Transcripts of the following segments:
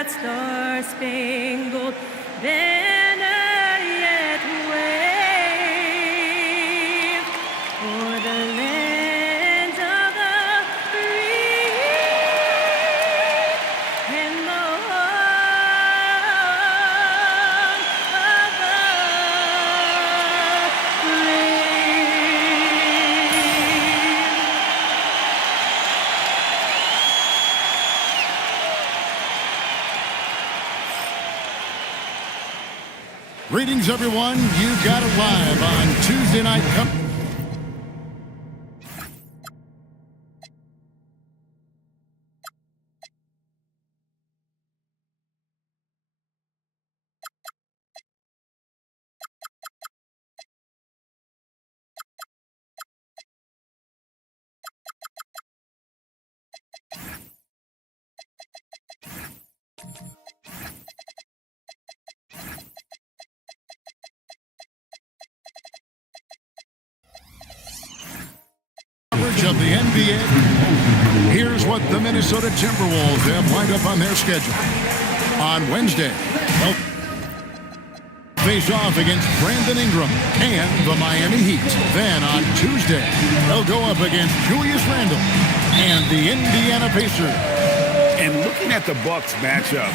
that star-spangled banner yet wave o'er the lands of the free and the home of the brave. Greetings, everyone. You got it live on Tuesday Night Cup. Of the NBA. Here's what the Minnesota Timberwolves have lined up on their schedule. On Wednesday, they'll face off against Brandon Ingram and the Miami Heat. Then on Tuesday, they'll go up against Julius Randle and the Indiana Pacers. And looking at the Bucks matchup,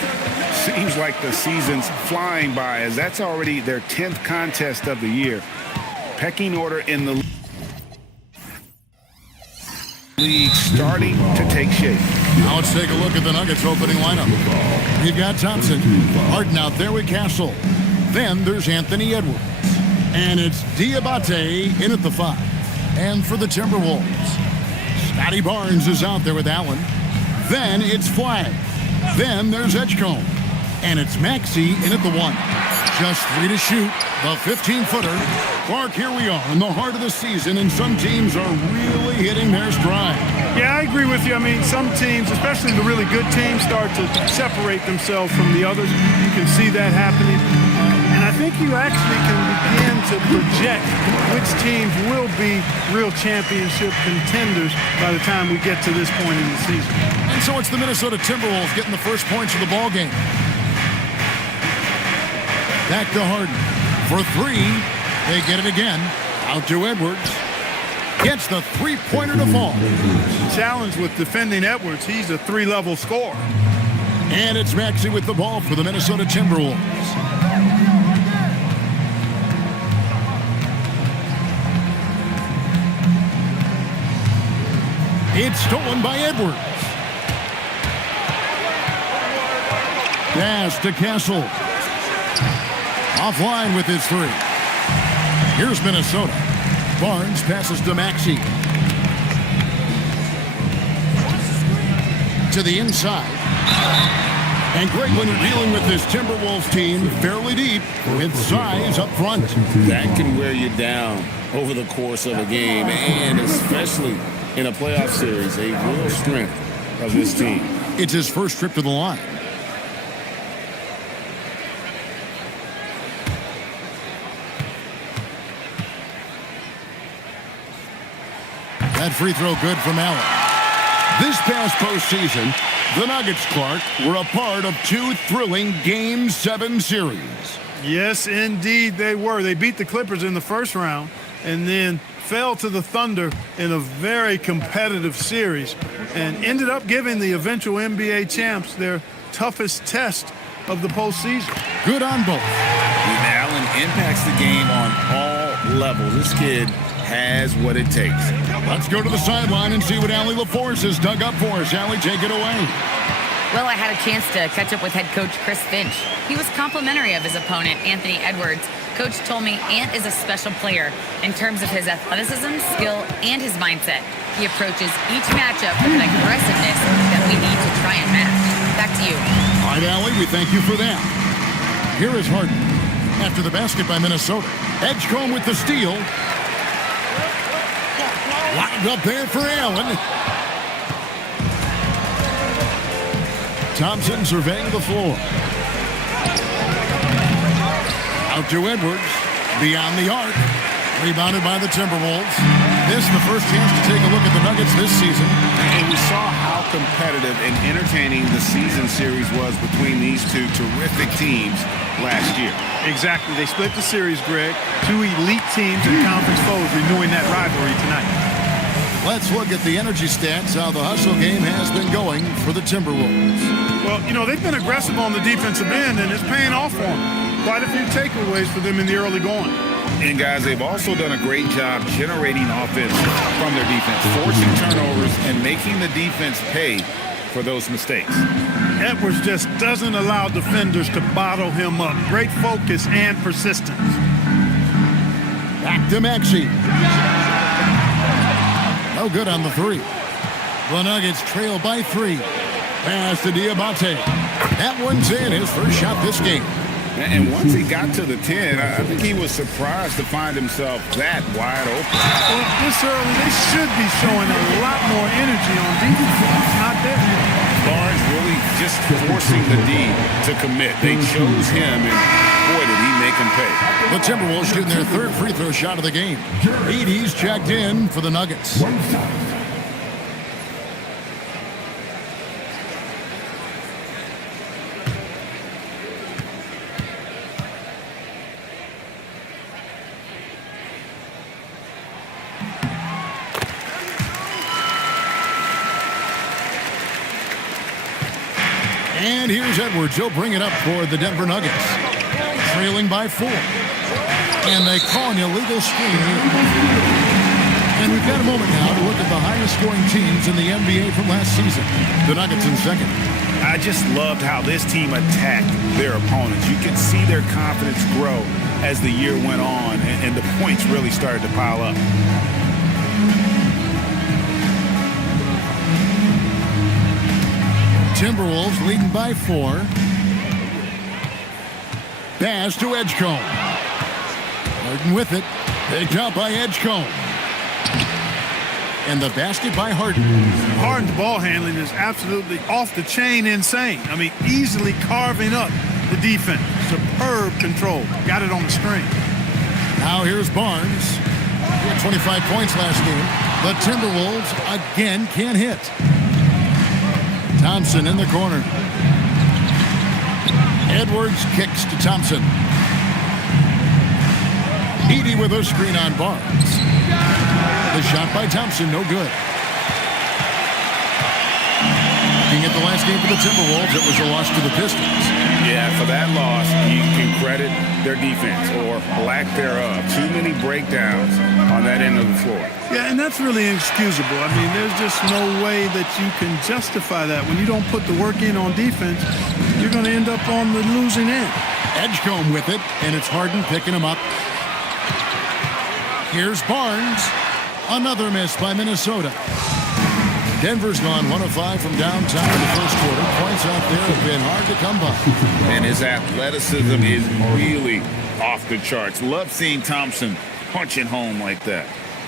seems like the season's flying by, as that's already their 10th contest of the year. Pecking order in the league starting to take shape. Now let's take a look at the Nuggets opening lineup. You've got Thompson, Harden out there with Castle. Then there's Anthony Edwards. And it's Diabate in at the 5. And for the Timberwolves, Scotty Barnes is out there with Allen. Then it's Flag. Then there's Edgecombe. And it's Maxey in at the 1. Just 3 to shoot. The 15-footer. Clark, here we are in the heart of the season, and some teams are really hitting their stride. Yeah, I agree with you. I mean, some teams, especially the really good teams, start to separate themselves from the others. You can see that happening. And I think you actually can begin to project which teams will be real championship contenders by the time we get to this point in the season. And so it's the Minnesota Timberwolves getting the first points of the ball game. Back to Harden. For 3, they get it again. Out to Edwards. Gets the three-pointer to fall. Challenge with defending Edwards. He's a 3-level scorer. And it's Maxey with the ball for the Minnesota Timberwolves. It's stolen by Edwards. Pass to Castle. Offline with his 3. Here's Minnesota. Barnes passes to Maxey. To the inside. And Greg, when you're dealing with this Timberwolves team fairly deep with size up front. That can wear you down over the course of a game, and especially in a playoff series, a real strength of this team. It's his first trip to the line. That free throw good from Allen. This past postseason, the Nuggets, Clark, were a part of 2 thrilling Game 7 series. Yes, indeed they were. They beat the Clippers in the first round and then fell to the Thunder in a very competitive series and ended up giving the eventual NBA champs their toughest test of the postseason. Good on both. Allen impacts the game on all levels. This kid has what it takes. Let's go to the sideline and see what Allie LaForce has dug up for us. Allie, take it away. Well, I had a chance to catch up with head coach Chris Finch. He was complimentary of his opponent, Anthony Edwards. Coach told me Ant is a special player in terms of his athleticism, skill, and his mindset. He approaches each matchup with an aggressiveness that we need to try and match. Back to you. All right, Allie, we thank you for that. Here is Harden. After the basket by Minnesota. Edgecombe with the steal. Lined up there for Allen. Thompson surveying the floor. Out to Edwards. Beyond the arc. Rebounded by the Timberwolves. This is the first chance to take a look at the Nuggets this season. And we saw how competitive and entertaining the season series was between these two terrific teams last year. Exactly. They split the series, Greg. Two elite teams and conference foes renewing that rivalry tonight. Let's look at the energy stats, how the hustle game has been going for the Timberwolves. Well, you know, they've been aggressive on the defensive end, and it's paying off for them. Quite a few takeaways for them in the early going. And, guys, they've also done a great job generating offense from their defense, forcing turnovers and making the defense pay for those mistakes. Edwards just doesn't allow defenders to bottle him up. Great focus and persistence. Back to Maxey. No good on the three. The Nuggets trail by 3. Pass to Diabate. That one's in, his first shot this game. And once he got to the 10, I think he was surprised to find himself that wide open. Well, this early, they should be showing a lot more energy on defense. It's not there. Barnes really just forcing the D to commit. They chose him, and boy, did he make him pay. The Timberwolves shooting their third free throw shot of the game. Edey's checked in for the Nuggets. And here's Edwards. He'll bring it up for the Denver Nuggets. Trailing by 4. And they call an illegal screen here. And we've got a moment now to look at the highest scoring teams in the NBA from last season. The Nuggets in second. I just loved how this team attacked their opponents. You could see their confidence grow as the year went on, and the points really started to pile up. Timberwolves leading by 4. Pass to Edgecombe. Harden with it. Picked up by Edgecombe. And the basket by Harden. Harden's ball handling is absolutely off the chain insane. I mean, easily carving up the defense. Superb control. Got it on the string. Now here's Barnes. He had 25 points last game. The Timberwolves again can't hit. Thompson in the corner. Edwards kicks to Thompson. Edey with a screen on Barnes. The shot by Thompson, no good. Looking at the last game for the Timberwolves, it was a loss to the Pistons. Yeah, for that loss, you can credit their defense or lack thereof. Too many breakdowns on that end of the floor. Yeah, and that's really inexcusable. I mean, there's just no way that you can justify that. When you don't put the work in on defense, you're going to end up on the losing end. Edgecombe with it, and it's Harden picking him up. Here's Barnes. Another miss by Minnesota. Denver's gone 1 of 5 from downtown in the first quarter. Points out there have been hard to come by. And his athleticism is really off the charts. Love seeing Thompson punching home like that.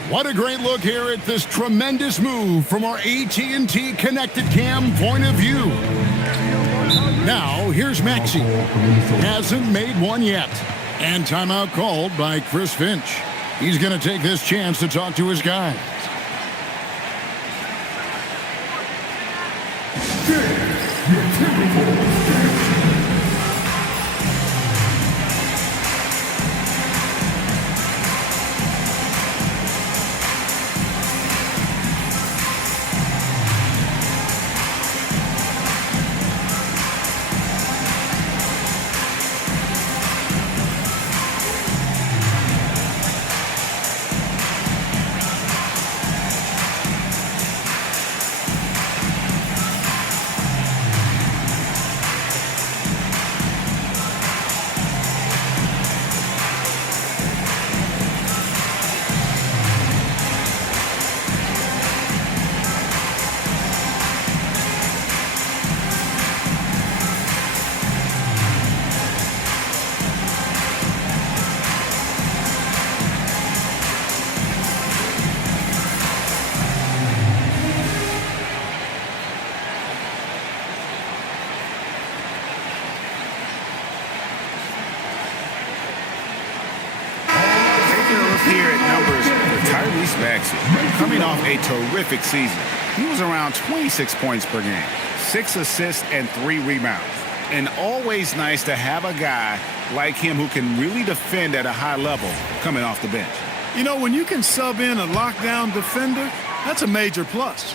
What a great look here at this tremendous move from our AT&T Connected Cam point of view. Now, here's Maxey. Hasn't made one yet. And timeout called by Chris Finch. He's going to take this chance to talk to his guys. Here at numbers for Tyrese Maxey, coming off a terrific season. he was around 26 points per game, 6 assists and 3 rebounds. And always nice to have a guy like him who can really defend at a high level coming off the bench. You know, when you can sub in a lockdown defender, that's a major plus.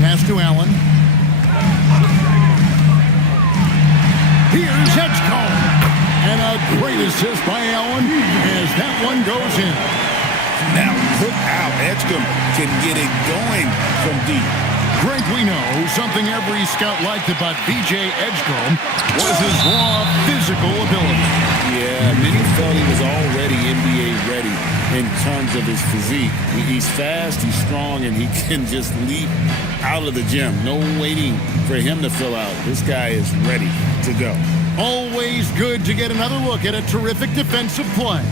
Pass to Allen. Here's Edgecombe. And a great assist by Allen as that one goes in. Now look out. Edgecombe can get it going from deep. Greg, we know something every scout liked about B.J. Edgecombe was his raw physical ability. Yeah, many felt he was already NBA ready in terms of his physique. He's fast, he's strong, and he can just leap out of the gym. No waiting for him to fill out. This guy is ready to go. Always good to get another look at a terrific defensive play.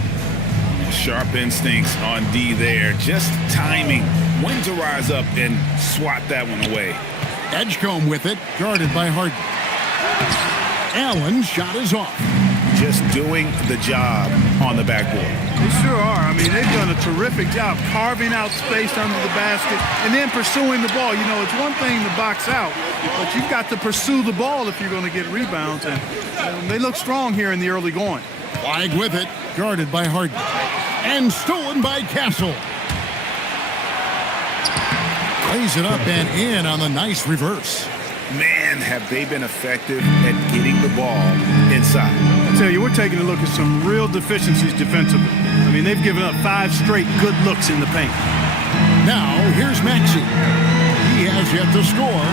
Sharp instincts on D there. Just timing when to rise up and swat that one away. Edgecombe with it, guarded by Harden. Allen's shot is off. Just doing the job on the backboard. They sure are. I mean, they've done a terrific job carving out space under the basket and then pursuing the ball. You know, it's one thing to box out, but you've got to pursue the ball if you're going to get rebounds. And they look strong here in the early going. Flag with it, guarded by Harden. And stolen by Castle. Plays it up and in on the nice reverse. Man, have they been effective at getting the ball inside. I tell you, we're taking a look at some real deficiencies defensively. I mean, they've given up 5 straight good looks in the paint. Now, here's Maxey. He has yet to score.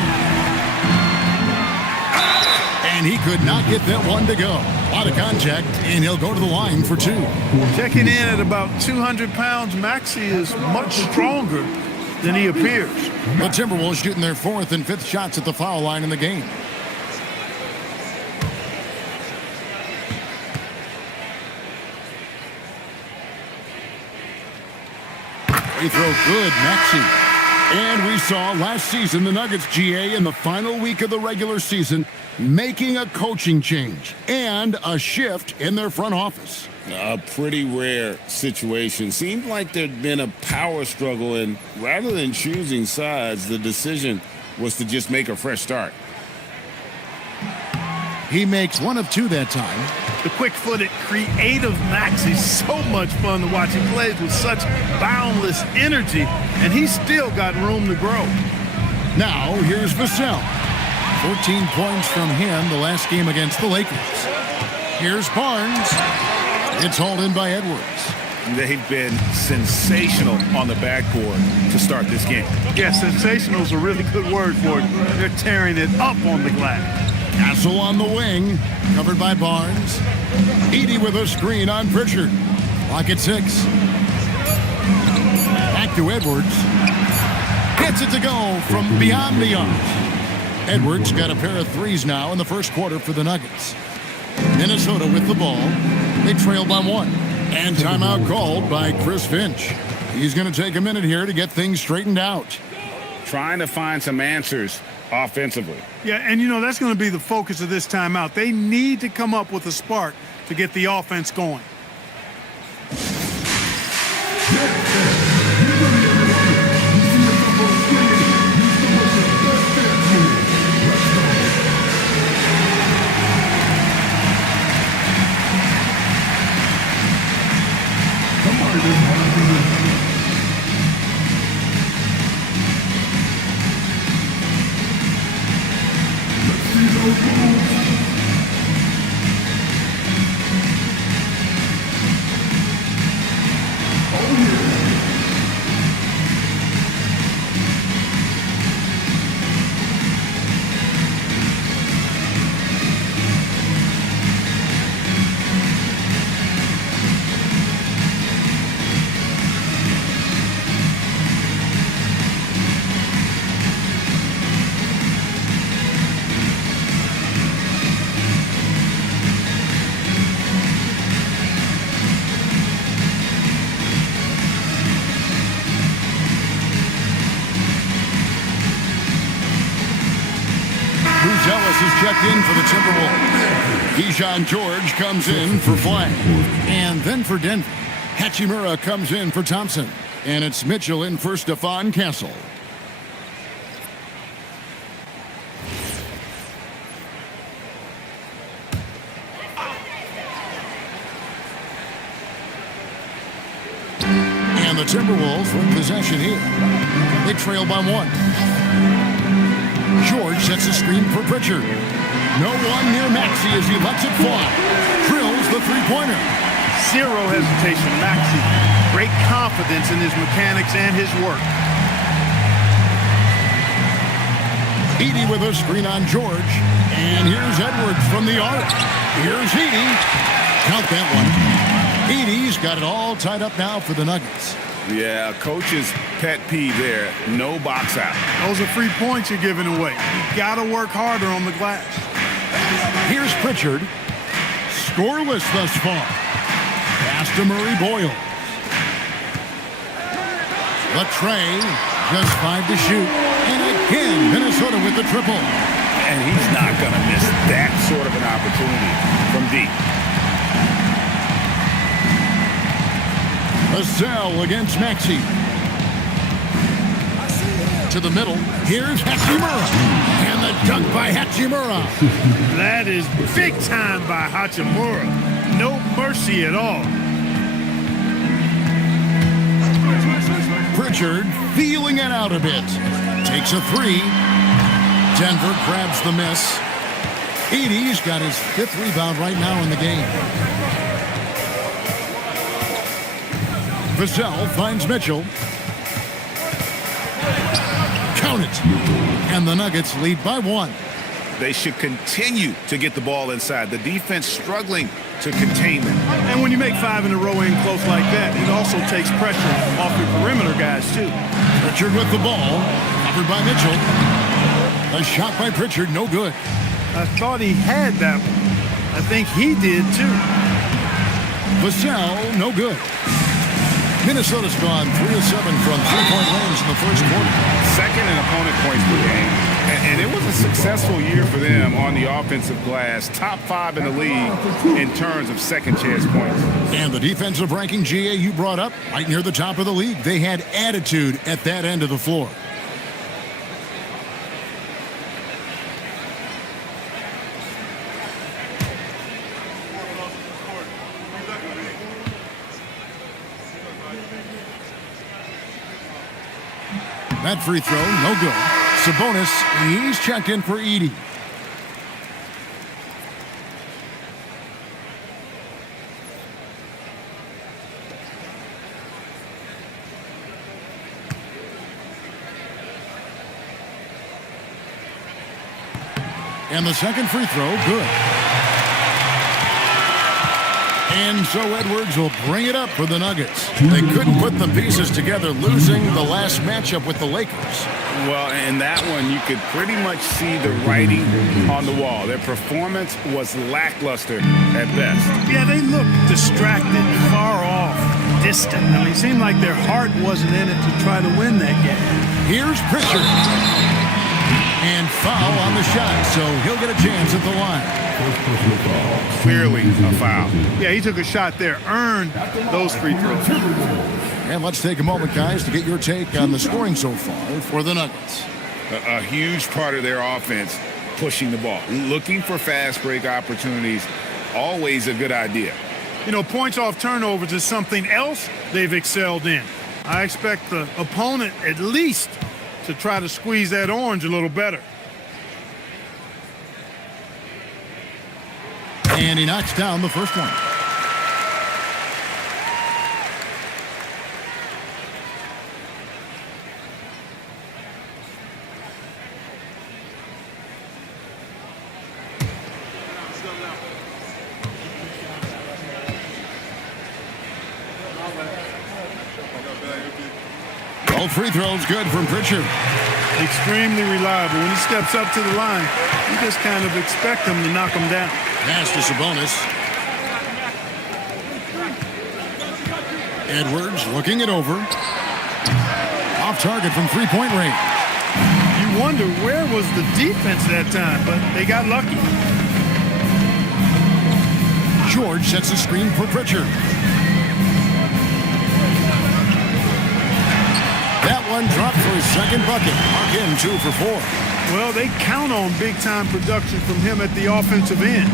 And he could not get that one to go. A lot of contact, and he'll go to the line for 2. Checking in at about 200 pounds, Maxey is much stronger than he appears. The Timberwolves shooting their 4th and 5th shots at the foul line in the game. Free throw good, Maxey. And we saw last season the Nuggets, GA, in the final week of the regular season, making a coaching change and a shift in their front office. A pretty rare situation. Seemed like there'd been a power struggle, and rather than choosing sides, the decision was to just make a fresh start. He makes 1 of 2 that time. The quick-footed, creative Maxey, so much fun to watch. He plays with such boundless energy, and he's still got room to grow. Now, here's Vassell. 14 points from him the last game against the Lakers. Here's Barnes. It's hauled in by Edwards. They've been sensational on the backboard to start this game. Yeah, sensational is a really good word for it. They're tearing it up on the glass. Castle on the wing, covered by Barnes. Edey with a screen on Pritchard. Clock at 6. Back to Edwards. Gets it to go from beyond the arc. Edwards got a pair of threes now in the first quarter for the Nuggets. Minnesota with the ball. They trail by 1. And timeout called by Chris Finch. He's going to take a minute here to get things straightened out. Trying to find some answers offensively. Yeah, and you know, that's going to be the focus of this timeout. They need to come up with a spark to get the offense going. Ellis is checked in for the Timberwolves. Keyshawn George comes in for Flag. And then for Denver, Hachimura comes in for Thompson. And it's Mitchell in for Stephon Castle. And the Timberwolves win possession here. They trail by 1. George sets a screen for Pritchard. No one near Maxey as he lets it fly. Drills the three-pointer. Zero hesitation. Maxey, great confidence in his mechanics and his work. Edey with a screen on George. And here's Edwards from the arc. Here's Edey. Count that one. Edey's got it all tied up now for the Nuggets. Yeah, coach's pet peeve there. No box out. Those are free points you're giving away. You got to work harder on the glass. Here's Pritchard. Scoreless thus far. Pass to Murray Boyle. Latrey, just 5 to shoot. And again, Minnesota with the triple. And he's not going to miss that sort of an opportunity from deep. Vassell against Maxey. To the middle. Here's Hachimura. And the dunk by Hachimura. That is big time by Hachimura. No mercy at all. Pritchard feeling it out a bit. Takes a 3. Denver grabs the miss. Edey's got his 5th rebound right now in the game. Vassell finds Mitchell. Count it. And the Nuggets lead by 1. They should continue to get the ball inside. The defense struggling to contain them. And when you make 5 in a row in close like that, it also takes pressure off your perimeter guys, too. Pritchard with the ball. Covered by Mitchell. A shot by Pritchard, no good. I thought he had that one. I think he did, too. Vassell, no good. Minnesota's gone 3 of 7 from three-point range in the first quarter. Second in opponent points per game. And it was a successful year for them on the offensive glass. Top 5 in the league in terms of second chance points. And the defensive ranking, GA, you brought up, right near the top of the league. They had attitude at that end of the floor. That free throw, no good. Sabonis, he's checked in for Edey. And the second free throw, good. And so Edwards will bring it up for the Nuggets. They couldn't put the pieces together, losing the last matchup with the Lakers. Well, in that one, you could pretty much see the writing on the wall. Their performance was lackluster at best. Yeah, they looked distracted, far off, distant. I mean, it seemed like their heart wasn't in it to try to win that game. Here's Pritchard. And foul on the shot, so he'll get a chance at the line. Clearly a foul. Yeah, he took a shot there, earned those free throws. And let's take a moment, guys, to get your take on the scoring so far for the Nuggets. A huge part of their offense, pushing the ball. Looking for fast break opportunities, always a good idea. You know, points off turnovers is something else they've excelled in. I expect the opponent at least to try to squeeze that orange a little better. And he knocks down the first one. All free throws good from Pritchard. Extremely reliable. When he steps up to the line, you just kind of expect him to knock him down. Pass to Sabonis. Edwards looking it over. Off target from three-point range. You wonder where was the defense that time, but they got lucky. George sets a screen for Pritchard. That one dropped for his second bucket. Mark him 2 for 4. Well, they count on big-time production from him at the offensive end.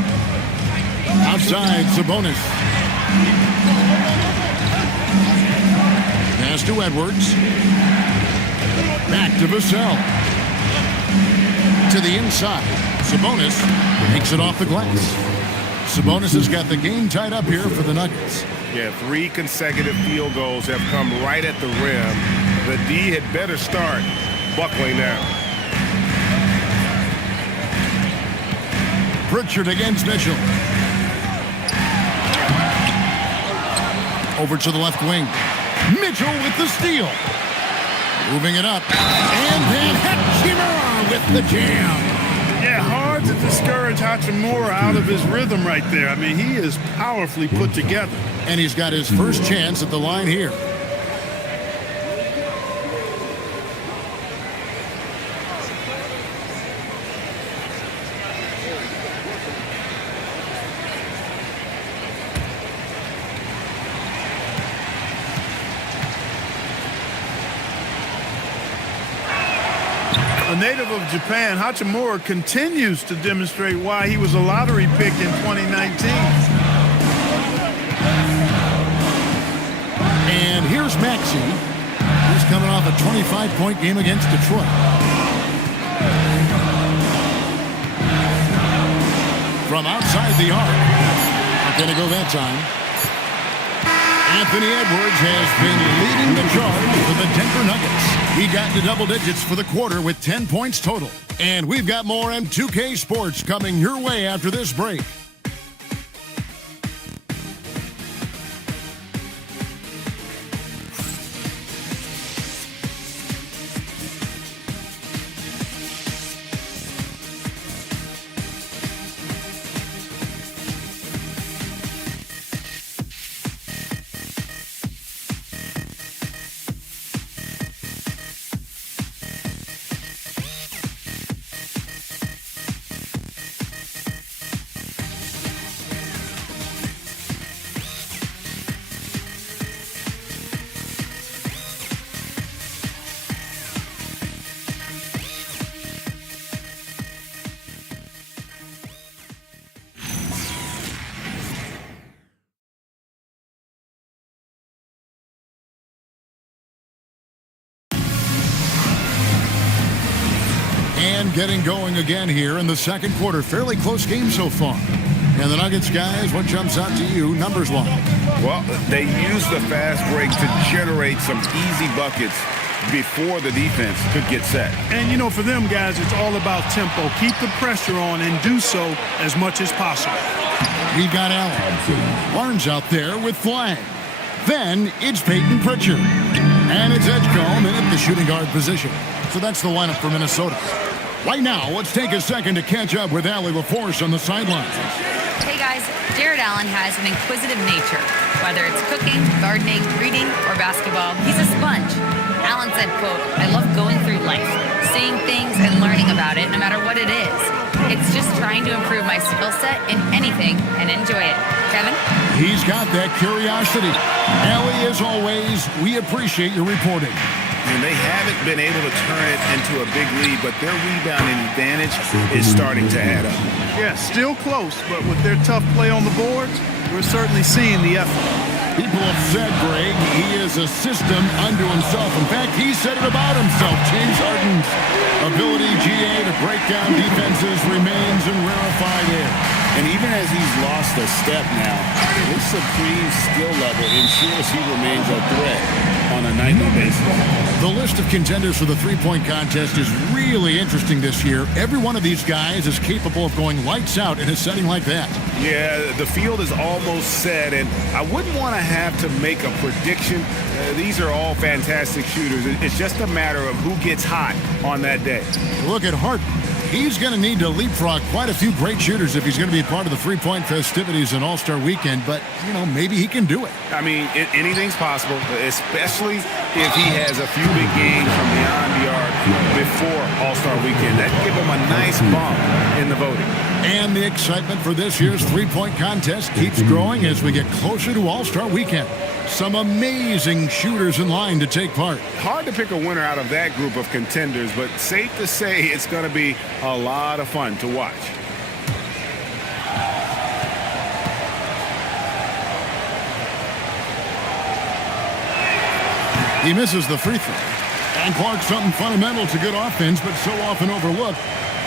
Outside, Sabonis. Pass to Edwards. Back to Vassell. To the inside. Sabonis makes it off the glass. Sabonis has got the game tied up here for the Nuggets. Yeah, 3 consecutive field goals have come right at the rim. The D had better start buckling now. Pritchard against Mitchell. Over to the left wing. Mitchell with the steal. Moving it up. And then Hachimura with the jam. Yeah, hard to discourage Hachimura out of his rhythm right there. I mean, he is powerfully put together. And he's got his first chance at the line here. A native of Japan, Hachimura continues to demonstrate why he was a lottery pick in 2019. And here's Maxey. He's coming off a 25-point game against Detroit. From outside the arc. Not going to go that time. Anthony Edwards has been leading the charge for the Denver Nuggets. He got to double digits for the quarter with 10 points total. And we've got more M2K Sports coming your way after this break. And getting going again here in the second quarter. Fairly close game so far. And the Nuggets, guys, what jumps out to you numbers-wise? Well, they used the fast break to generate some easy buckets before the defense could get set. And, you know, for them guys, it's all about tempo. Keep the pressure on and do so as much as possible. We've got Allen. Barnes out there with flag. Then it's Peyton Pritchard. And it's Edgecombe in at the shooting guard position. So that's the lineup for Minnesota. Right now, let's take a second to catch up with Allie LaForce on the sidelines. Hey guys, Jared Allen has an inquisitive nature. Whether it's cooking, gardening, reading, or basketball, he's a sponge. Allen said, quote, "I love going through life, seeing things and learning about it no matter what it is. It's just trying to improve my skill set in anything and enjoy it." Kevin? He's got that curiosity. Allie, as always, we appreciate your reporting. And they haven't been able to turn it into a big lead, but their rebounding advantage is starting to add up. Yeah, still close, but with their tough play on the boards, we're certainly seeing the effort. People have said, Greg, he is a system unto himself. In fact, he said it about himself. James Harden's ability, GA, to break down defenses remains in rarefied air. And even as he's lost a step now, his supreme skill level ensures he remains a threat on a nightly basis. The list of contenders for the three-point contest is really interesting this year. Every one of these guys is capable of going lights out in a setting like that. Yeah, the field is almost set, and I wouldn't want to have to make a prediction. These are all fantastic shooters. It's just a matter of who gets hot on that day. Look at Harden. He's going to need to leapfrog quite a few great shooters if he's going to be part of the three-point festivities in All-Star Weekend, but, you know, maybe he can do it. I mean, anything's possible, especially if he has a few big games from beyond the arc before All-Star Weekend. That give him a nice bump in the voting. And the excitement for this year's three-point contest keeps growing as we get closer to All-Star Weekend. Some amazing shooters in line to take part. Hard to pick a winner out of that group of contenders, but safe to say it's going to be a lot of fun to watch. He misses the free throw. And Clark, something fundamental to good offense, but so often overlooked,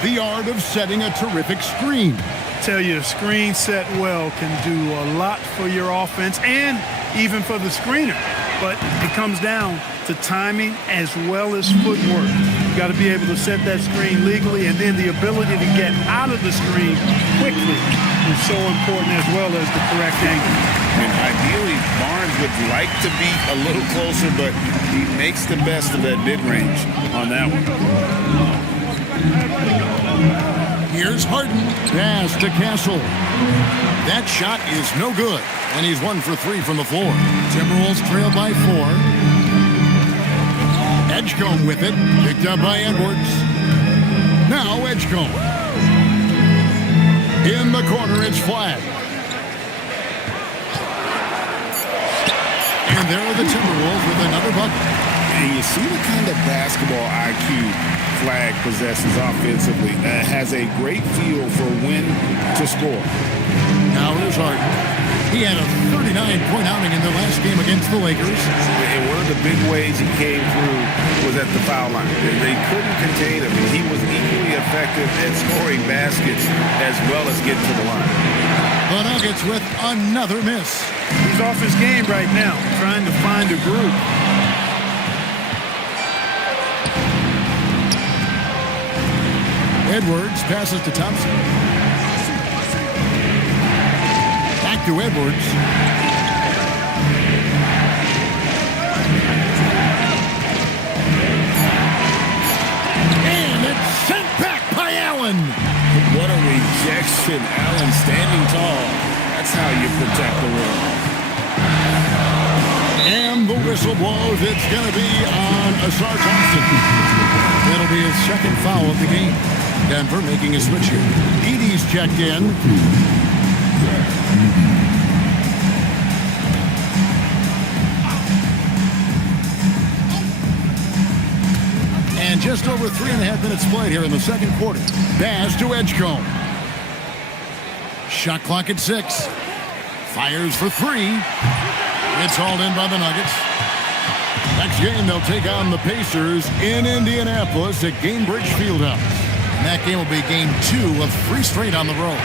the art of setting a terrific screen. Tell you, a screen set well can do a lot for your offense and even for the screener. But it comes down to timing as well as footwork. You got to be able to set that screen legally, and then the ability to get out of the screen quickly is so important, as well as the correct angle. And ideally, Barnes would like to be a little closer, but he makes the best of that mid-range on that one. Here's Harden. Pass to Castle. That shot is no good, and he's 1 for 3 from the floor. Timberwolves trail by 4. Edgecombe with it. Picked up by Edwards. Now Edgecombe. In the corner, it's flag. And there are the Timberwolves with another bucket. And you see the kind of basketball IQ Flag possesses offensively. Has a great feel for when to score. Now here's Harden. He had a 39-point outing in the last game against the Lakers. And one of the big ways he came through was at the foul line. They couldn't contain him. He was equally effective at scoring baskets as well as getting to the line. The Nuggets with another miss. He's off his game right now, trying to find a groove. Edwards passes to Thompson. Back to Edwards. And it's sent back by Allen. What a rejection. Allen standing tall. That's how you protect the rim. And the whistle blows. It's going to be on Asar Thompson. That'll be his second foul of the game. Denver making a switch here. Edey's checked in. And just over 3.5 minutes played here in the second quarter. Pass to Edgecombe. Shot clock at 6. Fires for 3. It's hauled in by the Nuggets. Next game, they'll take on the Pacers in Indianapolis at Gainbridge Fieldhouse. And that game will be game 2 of 3 straight on the road.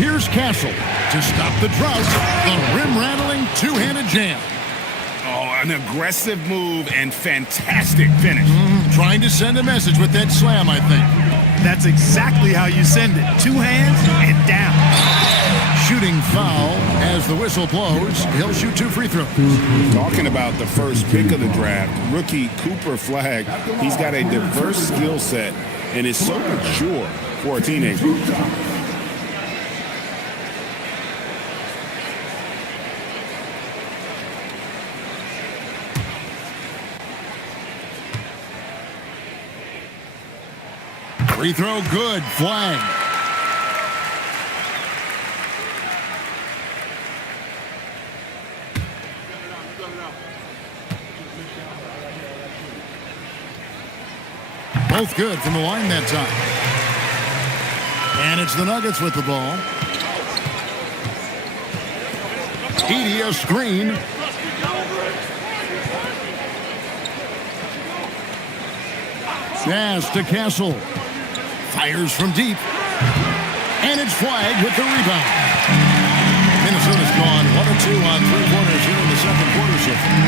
Here's Castle to stop the drought. The rim-rattling two-handed jam. Oh, an aggressive move and fantastic finish. Trying to send a message with that slam, I think. That's exactly how you send it. 2 hands and down. Shooting foul as the whistle blows. He'll shoot 2 free throws. Talking about the first pick of the draft, rookie Cooper Flag. He's got a diverse skill set and is so mature for a teenager. Free throw good. Flag. Both good from the line that time. And it's the Nuggets with the ball. Edey a screen. Pass to Castle. Fires from deep. And it's flagged with the rebound. Minnesota's gone 1 of 2 on 3 pointers here in the second quarter so far.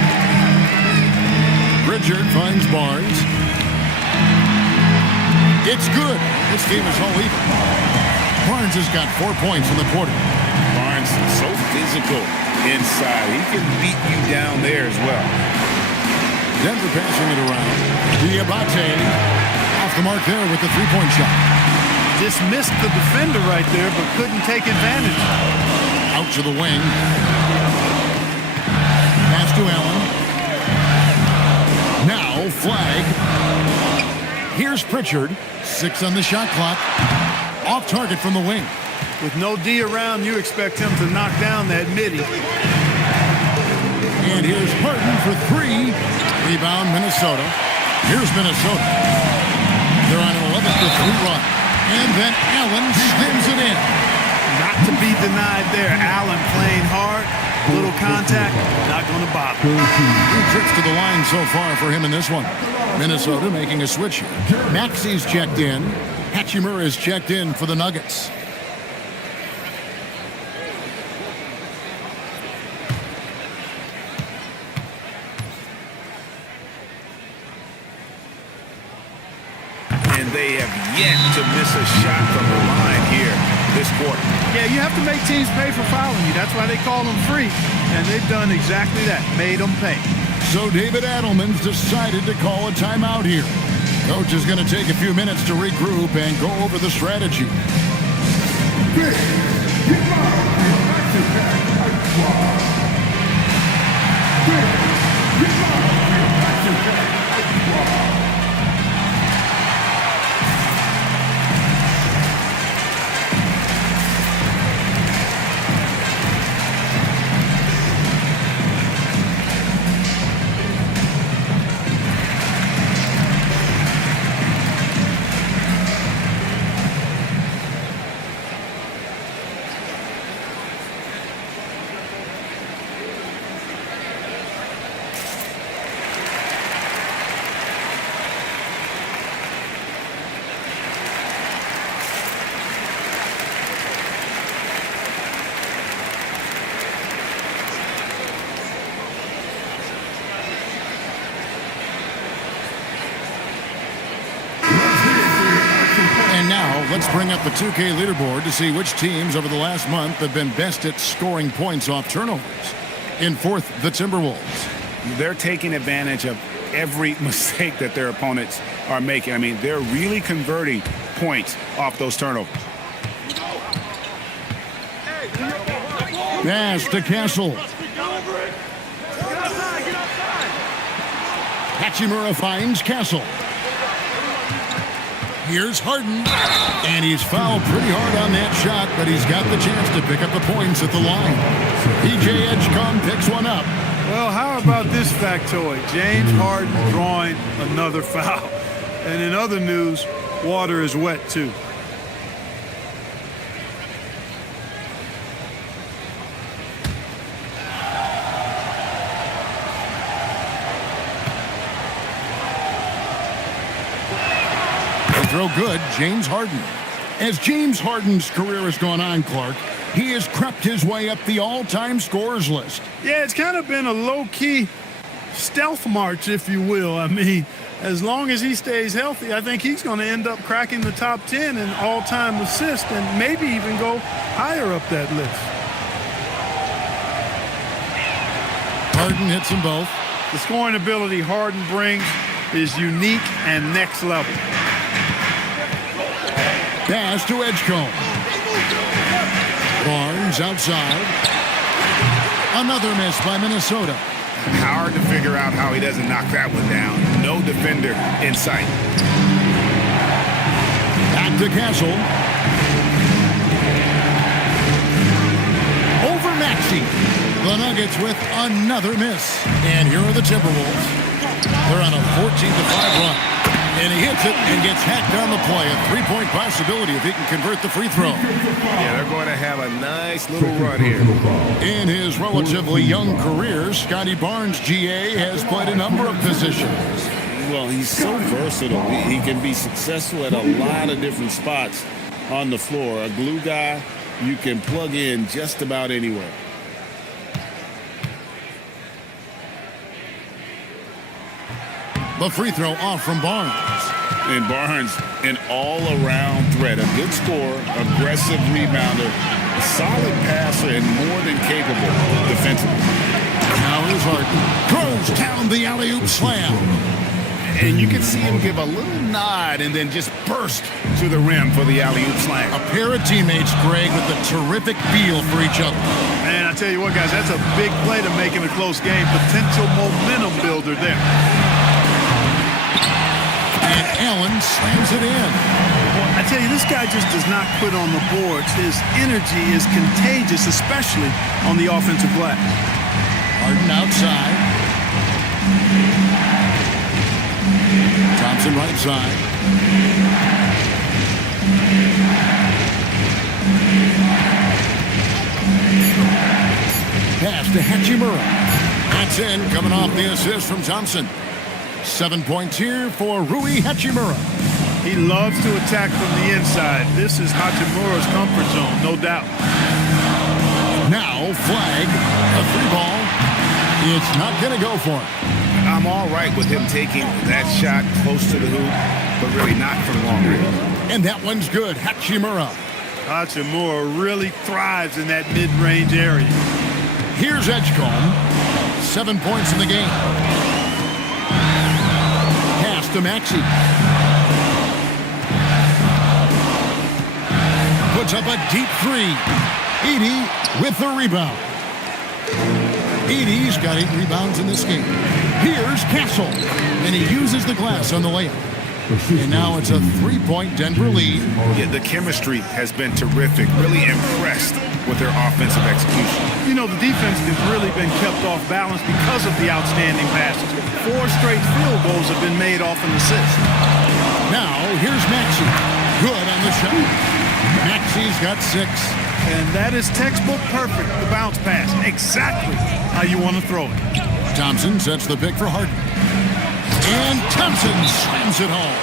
Pritchard finds Barnes. It's good. This game is all even. Barnes has got 4 points in the quarter. Barnes so physical inside. He can beat you down there as well. Denver passing it around. Diabate off off the mark there with the three-point shot. Just missed the defender right there, but couldn't take advantage. Out to the wing. Pass to Allen. Now flag. Here's Pritchard. 6 on the shot clock. Off target from the wing. With no D around, you expect him to knock down that midi. And here's Harden for 3. Rebound, Minnesota. Here's Minnesota. They're on an 11-3 run. And then Allen slams it in. Not to be denied there. Allen playing hard. Little contact. Not going to bother. 3 trips to the line so far for him in this one. Minnesota making a switch here. Maxi's checked in. Hachimura is checked in for the Nuggets. And they have yet to miss a shot from the line here this quarter. Yeah, you have to make teams pay for fouling you. That's why they call them free. And they've done exactly that. Made them pay. So David Adelman's decided to call a timeout here. Coach is going to take a few minutes to regroup and go over the strategy. And now let's bring up the 2K leaderboard to see which teams over the last month have been best at scoring points off turnovers. In fourth, the Timberwolves. They're taking advantage of every mistake that their opponents are making. I mean, they're really converting points off those turnovers. Pass to Castle. Hachimura finds Castle. Here's Harden. And he's fouled pretty hard on that shot, but he's got the chance to pick up the points at the line. PJ Edgecombe picks one up. Well, how about this factoid? James Harden drawing another foul. And in other news, water is wet too. Throw good, James Harden. As James Harden's career has gone on, Clark, he has crept his way up the all-time scorers list. Yeah, it's kind of been a low-key stealth march, if you will. I mean, as long as he stays healthy, I think he's going to end up cracking the top 10 in all-time assists and maybe even go higher up that list. Harden hits them both. The scoring ability Harden brings is unique and next level. Pass to Edgecombe. Barnes outside. Another miss by Minnesota. Hard to figure out how he doesn't knock that one down. No defender in sight. Back to Castle. Over Maxey. The Nuggets with another miss. And here are the Timberwolves. They're on a 14-5 run. And he hits it and gets hacked on the play. A three-point possibility if he can convert the free throw. Yeah, they're going to have a nice little run here. In his relatively young career, Scotty Barnes, GA, has played a number of positions. Well, he's so versatile. He can be successful at a lot of different spots on the floor. A glue guy you can plug in just about anywhere. The free throw off from Barnes. And Barnes, an all-around threat. A good scorer, aggressive rebounder, a solid passer, and more than capable defensively. Now here's Harden. Throws down the alley-oop slam. And you can see him give a little nod and then just burst to the rim for the alley-oop slam. A pair of teammates, Greg, with a terrific feel for each other. Man, I tell you what, guys, that's a big play to make in a close game. Potential momentum builder there. And Allen slams it in. I tell you, this guy just does not quit on the boards. His energy is contagious, especially on the offensive glass. Harden outside. Thompson right side. Pass to Hachimura. That's in, coming off the assist from Thompson. 7 points here for Rui Hachimura. He loves to attack from the inside. This is Hachimura's comfort zone, no doubt. Now, flag, a three ball. It's not going to go for him. I'm all right with him taking that shot close to the hoop, but really not from long range. And that one's good. Hachimura. Hachimura really thrives in that mid-range area. Here's Edgecombe. 7 points in the game. Pass to Maxey. Puts up a deep three. Edey with the rebound. Edey's got 8 rebounds in this game. Here's Castle, and he uses the glass on the layup. And now it's a 3-point Denver lead. Yeah, the chemistry has been terrific. Really impressed with their offensive execution. You know, the defense has really been kept off balance because of the outstanding passes. 4 straight field goals have been made off an assist. Now, here's Maxey. Good on the shot. Maxey's got 6. And that is textbook perfect, the bounce pass. Exactly how you want to throw it. Thompson sets the pick for Harden. And Thompson slams it home.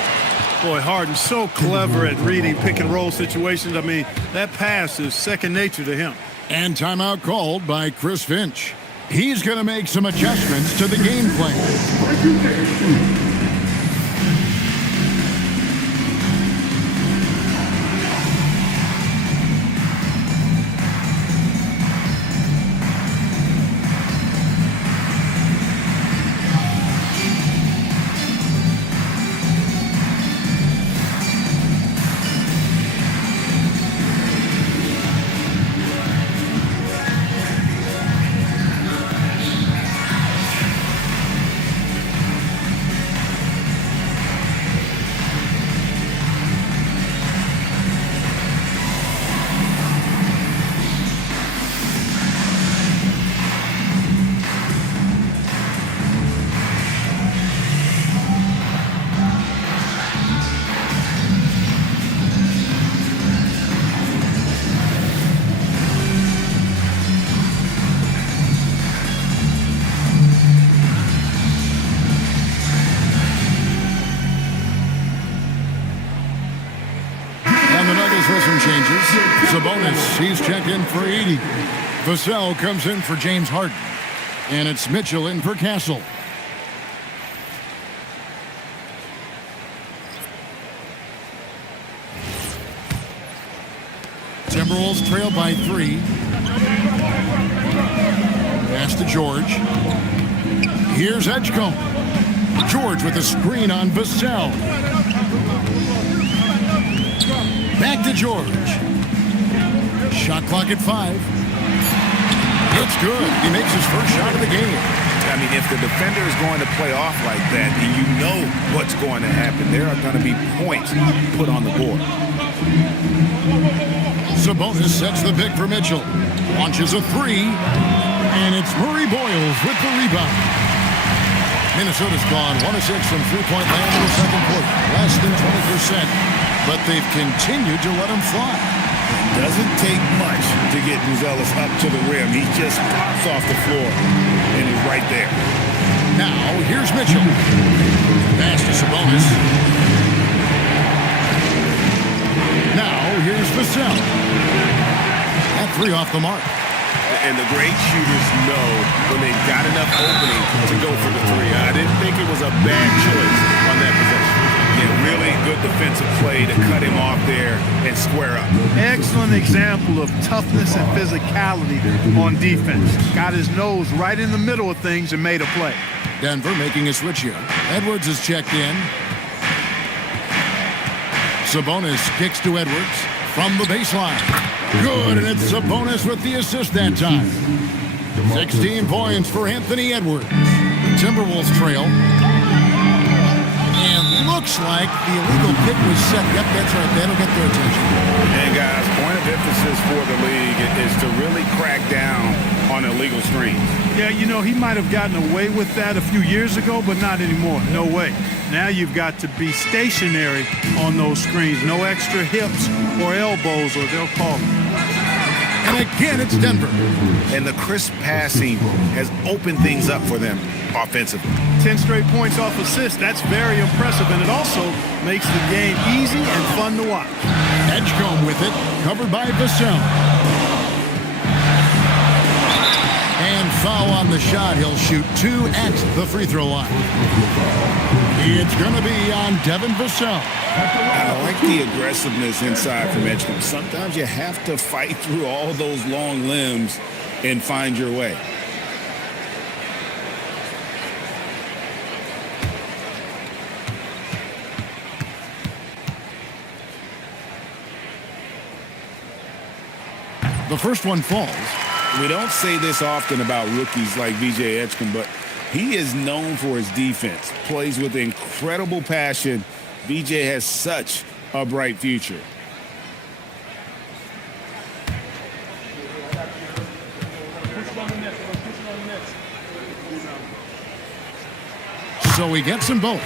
Boy, Harden's so clever at reading pick-and-roll situations. I mean, that pass is second nature to him. And timeout called by Chris Finch. He's going to make some adjustments to the game plan. Changes. Sabonis, he's checked in for Edey. Vassell comes in for James Harden. And it's Mitchell in for Castle. Timberwolves trail by 3. Pass to George. Here's Edgecombe. George with a screen on Vassell. Back to George. Shot clock at 5. It's good. He makes his first shot of the game. I mean, if the defender is going to play off like that, and you know what's going to happen, there are going to be points put on the board. Sabonis sets the pick for Mitchell. Launches a 3. And it's Murray Boyles with the rebound. Minnesota's gone 1 of 6 from three-point land in the second quarter. Less than 20%. But they've continued to let him fly. It doesn't take much to get Buzelis up to the rim. He just pops off the floor and is right there. Now, here's Mitchell. Pass to Sabonis. Now, here's Vassell. That 3 off the mark. And the great shooters know when they've got enough opening to go for the 3. I didn't think it was a bad choice on that possession. Yeah, really good defensive play to cut him off there and square up. Excellent example of toughness and physicality on defense. Got his nose right in the middle of things and made a play. Denver making a switch here. Edwards is checked in. Sabonis kicks to Edwards from the baseline. Good, and it's Sabonis with the assist that time. 16 points for Anthony Edwards. Timberwolves trail. And looks like the illegal pick was set. Yep, that's right. That'll get their attention. And guys, point of emphasis for the league is to really crack down on illegal screens. Yeah, you know, he might have gotten away with that a few years ago, but not anymore. No way. Now you've got to be stationary on those screens. No extra hips or elbows, or they'll call them. And again, it's Denver. And the crisp passing has opened things up for them offensively. 10 straight points off assists. That's very impressive, and it also makes the game easy and fun to watch. Edgecombe with it, covered by Vassell. And foul on the shot. He'll shoot 2 at the free throw line. It's going to be on Devin Vassell. I like the aggressiveness inside from Edgecombe. Sometimes you have to fight through all those long limbs and find your way. The first one falls. We don't say this often about rookies like VJ Edgecombe, but he is known for his defense. Plays with incredible passion. VJ has such a bright future. So he gets them both.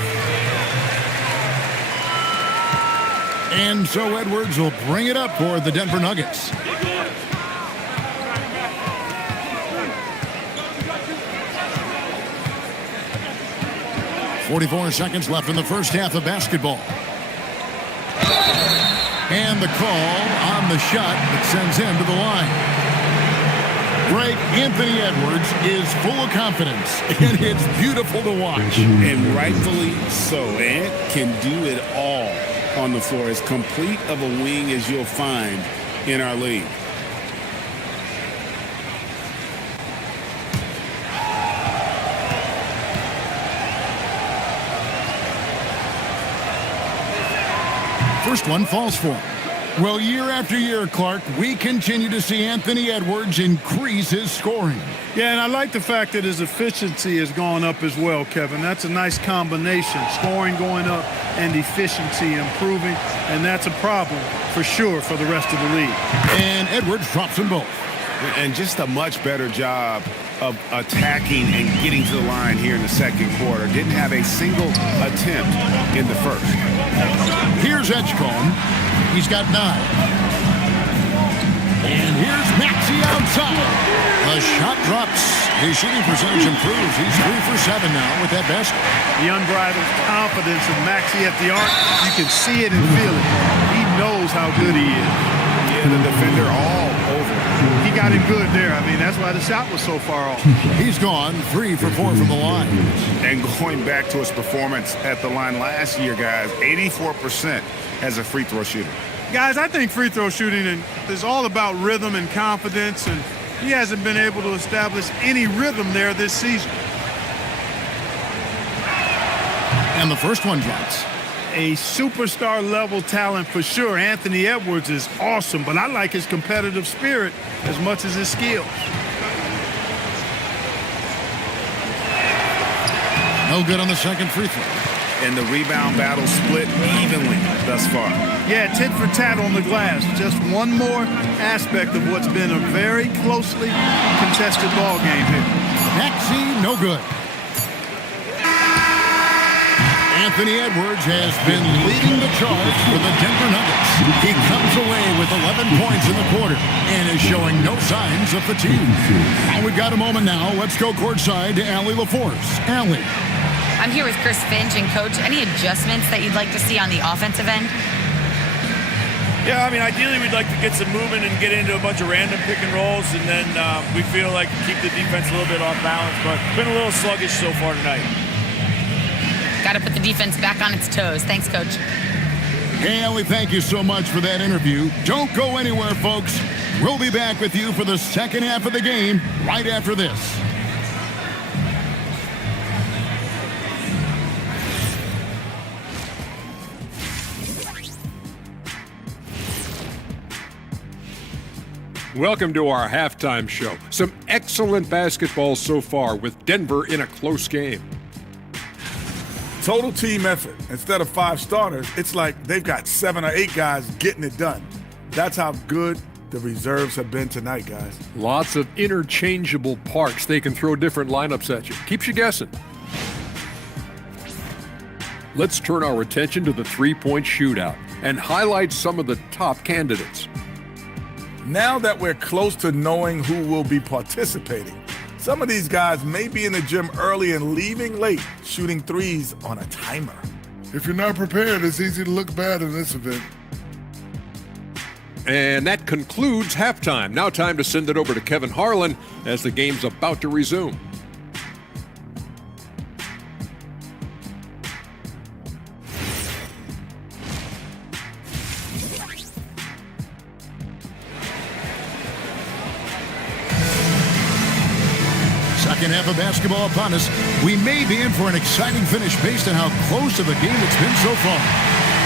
And so Edwards will bring it up for the Denver Nuggets. "44 seconds left in the first half of basketball. And the call on the shot that sends him to the line. Greg, Anthony Edwards is full of confidence, and it's beautiful to watch. And rightfully so. Ant can do it all on the floor. As complete of a wing as you'll find in our league. First one falls for him. Well, year after year, Clark, we continue to see Anthony Edwards increase his scoring. Yeah, and I like the fact that his efficiency has gone up as well, Kevin. That's a nice combination. Scoring going up and efficiency improving, and that's a problem for sure for the rest of the league. And Edwards drops them both. And just a much better job of attacking and getting to the line here in the second quarter. Didn't have a single attempt in the first. Here's Edgecombe. He's got 9. And here's Maxey outside. The shot drops. His shooting percentage improves. He's 3 for 7 now with that basket. The unbridled confidence of Maxey at the arc, you can see it and feel it. He knows how good he is. Yeah, the defender all over. He got it good there. I mean, that's why the shot was so far off. He's gone 3 for 4 from the line. And going back to his performance at the line last year, guys, 84% as a free throw shooter. Guys, I think free throw shooting is all about rhythm and confidence, and he hasn't been able to establish any rhythm there this season. And the first one drops. A superstar level talent for sure. Anthony Edwards is awesome, but I like his competitive spirit as much as his skills. No good on the second free throw. And the rebound battle split evenly thus far. Yeah, tit for tat on the glass. Just one more aspect of what's been a very closely contested ball game here. Maxey, no good. Anthony Edwards has been leading the charge for the Denver Nuggets. He comes away with 11 points in the quarter and is showing no signs of fatigue. And we've got a moment now. Let's go courtside to Allie LaForce. Allie. I'm here with Chris Finch, and Coach, any adjustments that you'd like to see on the offensive end? Yeah, I mean, ideally we'd like to get some movement and get into a bunch of random pick and rolls, and then we feel like keep the defense a little bit off balance, but been a little sluggish so far tonight. Got to put the defense back on its toes. Thanks, Coach. Hey, Allie, thank you so much for that interview. Don't go anywhere, folks. We'll be back with you for the second half of the game right after this. Welcome to our halftime show. Some excellent basketball so far with Denver in a close game. Total team effort. Instead of 5 starters, it's like they've got 7 or 8 guys getting it done. That's how good the reserves have been tonight, guys. Lots of interchangeable parts. They can throw different lineups at you. Keeps you guessing. Let's turn our attention to the three-point shootout and highlight some of the top candidates. Now that we're close to knowing who will be participating, some of these guys may be in the gym early and leaving late, shooting threes on a timer. If you're not prepared, it's easy to look bad in this event. And that concludes halftime. Now time to send it over to Kevin Harlan as the game's about to resume. Second half of basketball upon us. We may be in for an exciting finish based on how close of a game it's been so far.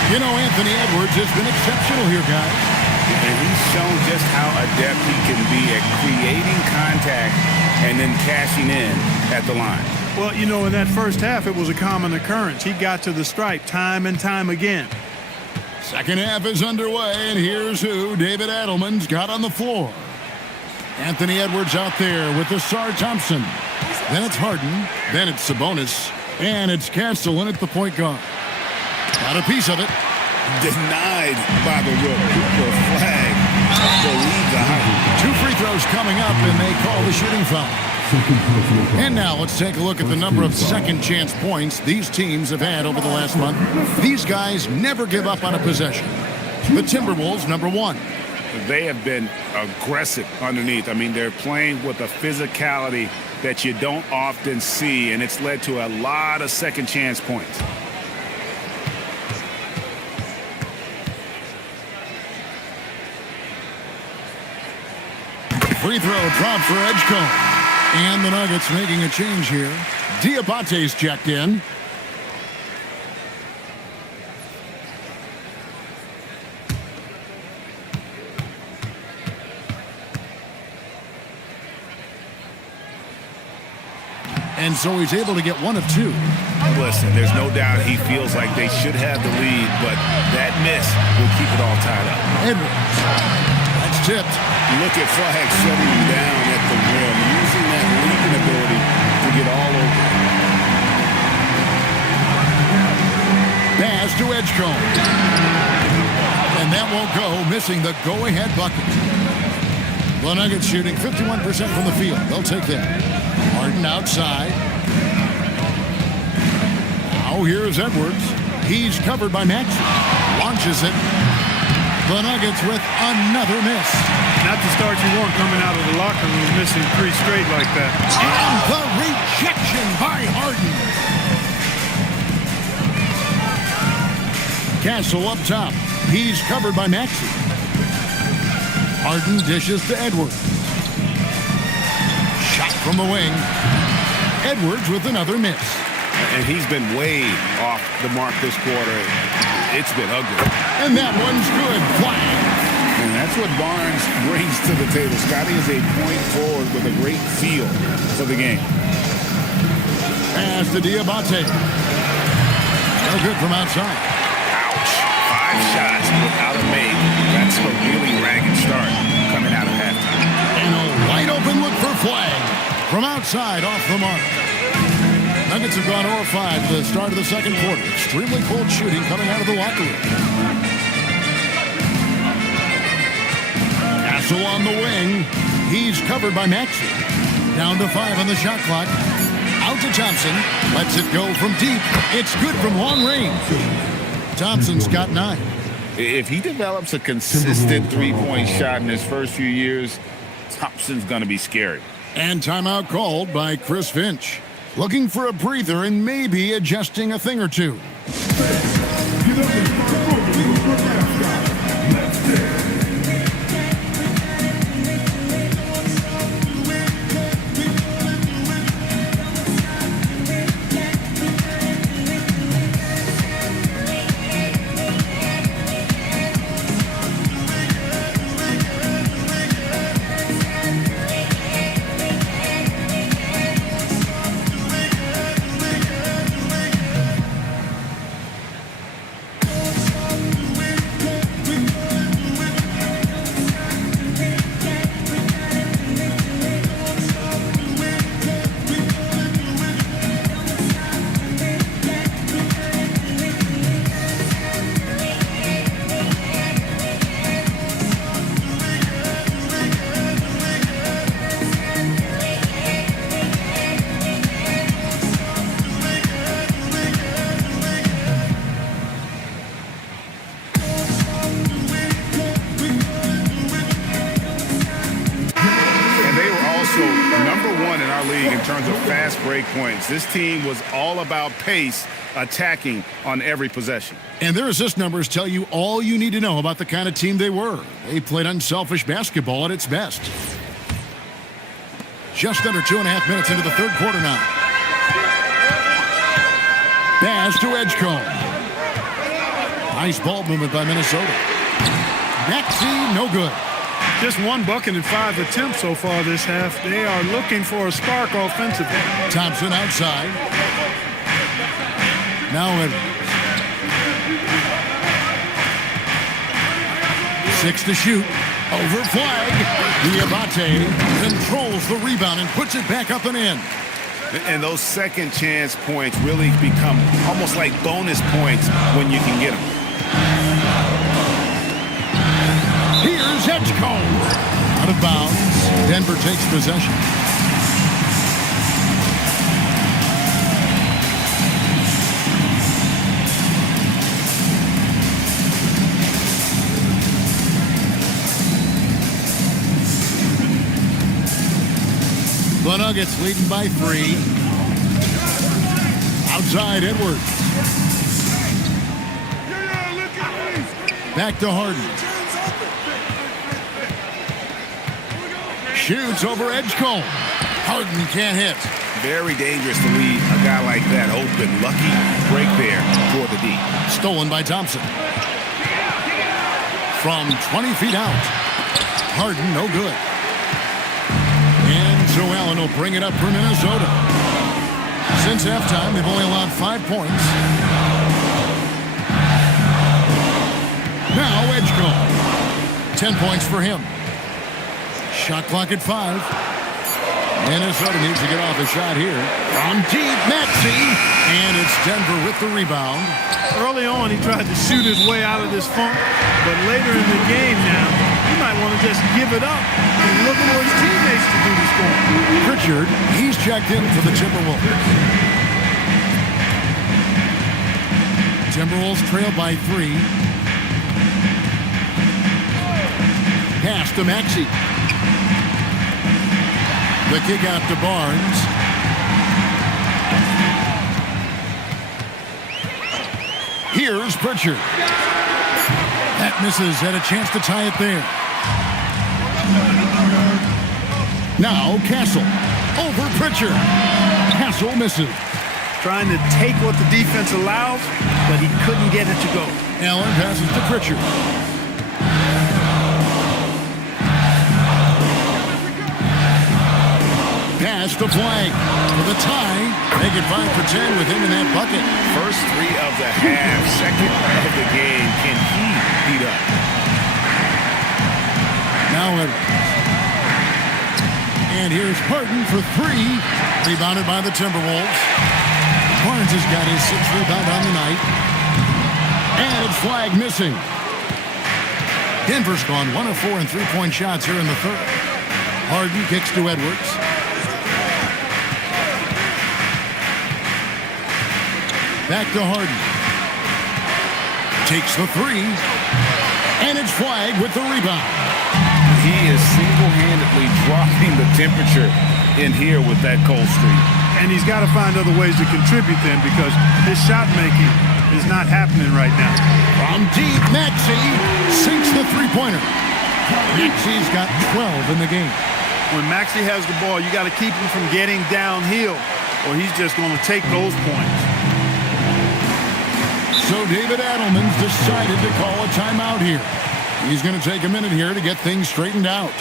You know, Anthony Edwards has been exceptional here, guys. And he's shown just how adept he can be at creating contact and then cashing in at the line. Well, you know, in that first half, it was a common occurrence. He got to the stripe time and time again. Second half is underway, and here's who David Adelman's got on the floor. Anthony Edwards out there with Asar Thompson. Then it's Harden. Then it's Sabonis. And it's Castle in at the point guard. Got a piece of it. Denied by the rook. Cooper flag. Believe the height. 2 free throws coming up, and they call the shooting foul. And now let's take a look at the number of second chance points these teams have had over the last month. These guys never give up on a possession. The Timberwolves, number 1. They have been aggressive underneath. I mean, they're playing with a physicality that you don't often see, and it's led to a lot of second chance points. Free throw drop for Edgecombe. And the Nuggets making a change here. Diabate's checked in. And so he's able to get 1 of 2. Listen, there's no doubt he feels like they should have the lead, but that miss will keep it all tied up. Edwards. That's tipped. Look at Flag shutting him down at the rim, using that leaping ability to get all over. Pass to Edgecombe. And that won't go, missing the go-ahead bucket. The Nuggets shooting 51% from the field. They'll take that. Harden outside. Now here's Edwards. He's covered by Maxey. Launches it. The Nuggets with another miss. Not the start you want coming out of the locker room, missing 3 straight like that. And the rejection by Harden. Castle up top. He's covered by Maxey. Harden dishes to Edwards. Shot from the wing. Edwards with another miss. And he's been way off the mark this quarter. It's been ugly. And that one's good. Flag. And that's what Barnes brings to the table. Scotty is a point forward with a great feel for the game. Pass to Diabate. No good from outside. Ouch. 5 shots without a make. That's a really ragged start coming out of halftime. And a wide open look for Flag. From outside, off the mark. Nuggets have gone 0 5 to the start of the second quarter. Extremely cold shooting coming out of the locker room. Castle on the wing. He's covered by Maxey. Down to 5 on the shot clock. Out to Thompson. Lets it go from deep. It's good from long range. Thompson's got 9. If he develops a consistent three-point shot in his first few years, Thompson's going to be scary. And timeout called by Chris Finch. Looking for a breather and maybe adjusting a thing or two. terms of fast break points. This team was all about pace, attacking on every possession. And their assist numbers tell you all you need to know about the kind of team they were. They played unselfish basketball at its best. Just under 2.5 minutes into the third quarter now. Pass to Edgecombe. Nice ball movement by Minnesota. Maxey, no good. Just one bucket in 5 attempts so far this half. They are looking for a spark offensively. Thompson outside. Now Edwards. 6 to shoot. Over flag. Diabate controls the rebound and puts it back up and in. And those second chance points really become almost like bonus points when you can get them. Here's Edgecombe. Out of bounds. Denver takes possession. The Nuggets leading by 3. Outside Edwards. Back to Harden. Shoots over Edgecombe. Harden can't hit. Very dangerous to leave a guy like that open. Lucky break there for the D. Stolen by Thompson. From 20 feet out. Harden no good. And Joe Allen will bring it up for Minnesota. Since halftime, they've only allowed 5 points. Now Edgecombe. 10 points for him. Shot clock at 5. Minnesota needs to get off a shot here. From deep, Maxey. And it's Denver with the rebound. Early on, he tried to shoot his way out of this funk. But later in the game now, he might want to just give it up and look for his teammates to do the scoring. Pritchard, he's checked in for the Timberwolves. Timberwolves trail by 3. Pass to Maxey. The kick out to Barnes. Here's Pritchard. That misses. Had a chance to tie it there. Now Castle. Over Pritchard. Castle misses. Trying to take what the defense allows, but he couldn't get it to go. Allen passes to Pritchard. Pass to Flag for the tie. Make it 5 for 10 with him in that bucket. First 3 of the half, second of the game. Can he beat up? Now Edwards. And here's Harden for 3. Rebounded by the Timberwolves. Barnes has got his 6th rebound on the night. And it's Flag missing. Denver's gone 1 of 4 in 3-point shots here in the third. Harden kicks to Edwards. Back to Harden. Takes the 3. And it's Flag with the rebound. He is single-handedly dropping the temperature in here with that cold streak. And he's got to find other ways to contribute then because his shot making is not happening right now. From deep, Maxey sinks the three-pointer. Maxey's got 12 in the game. When Maxey has the ball, you got to keep him from getting downhill or he's just going to take those points. So David Adelman's decided to call a timeout here. He's going to take a minute here to get things straightened out.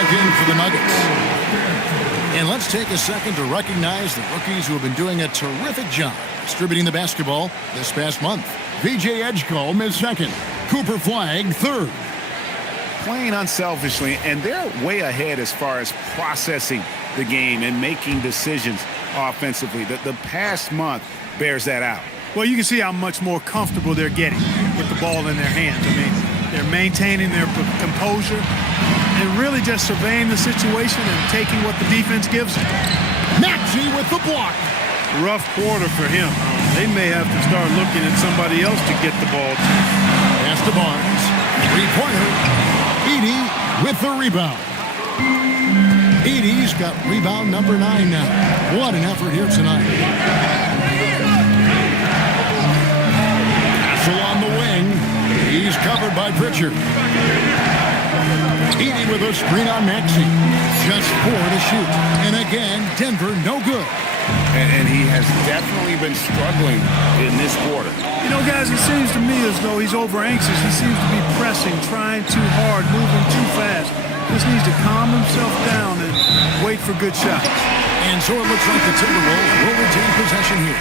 check in for the Nuggets. And let's take a second to recognize the rookies who have been doing a terrific job distributing the basketball this past month. VJ Edgecombe is second. Cooper Flagg third. Playing unselfishly, and they're way ahead as far as processing the game and making decisions offensively. The past month bears that out. Well, you can see how much more comfortable they're getting with the ball in their hands. I mean, they're maintaining their composure and really just surveying the situation and taking what the defense gives them. Maxey with the block. Rough quarter for him. They may have to start looking at somebody else to get the ball to. Pass to Barnes. Three-pointer. Edey with the rebound. Edey's got rebound number 9 now. What an effort here tonight. Castle on the wing. He's covered by Pritchard. Edey with a screen on Maxey. Just 4 to shoot. And again, Denver no good. And he has definitely been struggling in this quarter. You know, guys, it seems to me as though he's over-anxious. He seems to be pressing, trying too hard, moving too fast. Just needs to calm himself down and wait for good shots. And so it looks like the Timberwolves will retain possession here.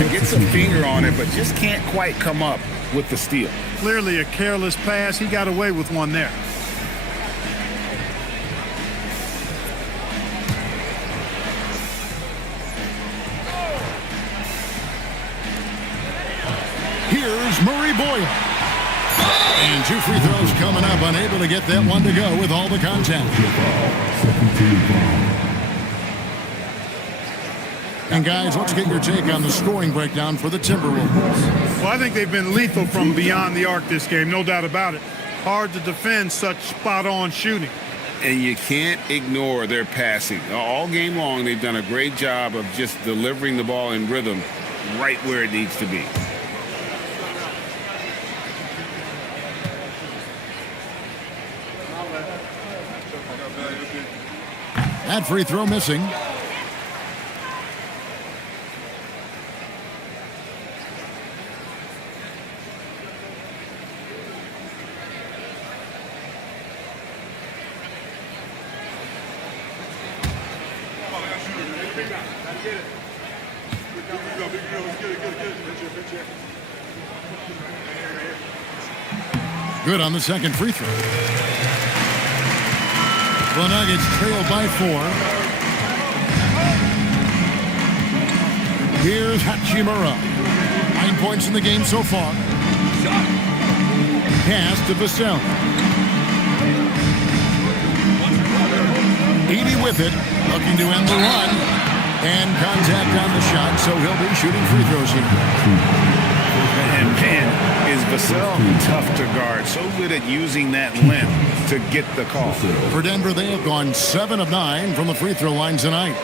He gets a finger on it, but just can't quite come up with the steal. Clearly a careless pass. He got away with one there. Here's Murray Boyle. And 2 free throws coming up, unable to get that one to go with all the contact. And guys, let's get your take on the scoring breakdown for the Timberwolves. Well, I think they've been lethal from beyond the arc this game, no doubt about it. Hard to defend such spot-on shooting. And you can't ignore their passing. All game long, they've done a great job of just delivering the ball in rhythm right where it needs to be. That free throw missing. Good on the second free throw. The Nuggets trailed by 4. Here's Hachimura. 9 points in the game so far. Pass to Vassell. Edey with it, looking to end the run. And contact on the shot, so he'll be shooting free throws here. And man, is Vassell tough to guard. So good at using that length to get the call. For Denver, they have gone 7 of 9 from the free throw line tonight.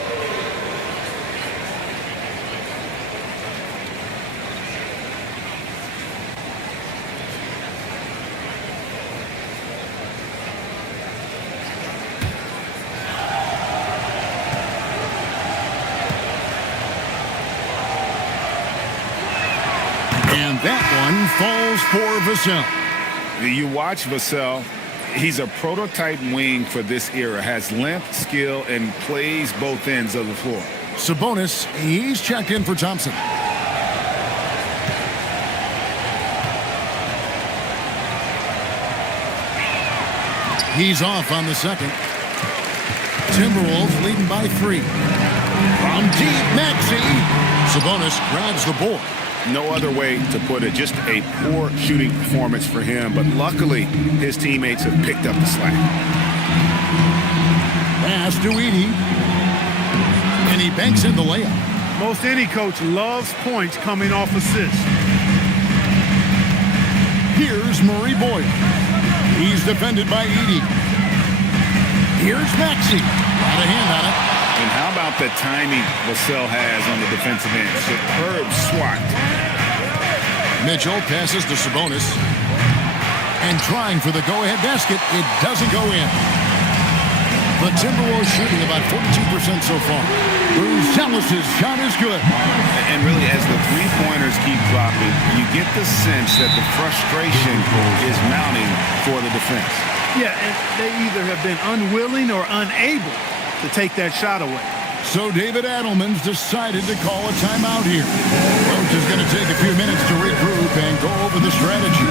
And that one falls for Vassell. You watch Vassell, he's a prototype wing for this era. Has length, skill, and plays both ends of the floor. Sabonis, he's checked in for Thompson. He's off on the second. Timberwolves leading by 3. From deep, Maxey. Sabonis grabs the board. No other way to put it. Just a poor shooting performance for him, but luckily his teammates have picked up the slack. Pass to Edey. And he banks in the layup. Most any coach loves points coming off assists. Here's Murray Boyle. He's defended by Edey. Here's Maxey. Got a hand on it. And how about the timing Vassell has on the defensive end? Superb swat. Mitchell passes to Sabonis. And trying for the go-ahead basket, it doesn't go in. The Timberwolves shooting about 42% so far. Bruce Ellis' shot is good. And really, as the three-pointers keep dropping, you get the sense that the frustration is mounting for the defense. Yeah, and they either have been unwilling or unable to take that shot away. So David Adelman's decided to call a timeout here. Coach is going to take a few minutes to regroup and go over the strategy.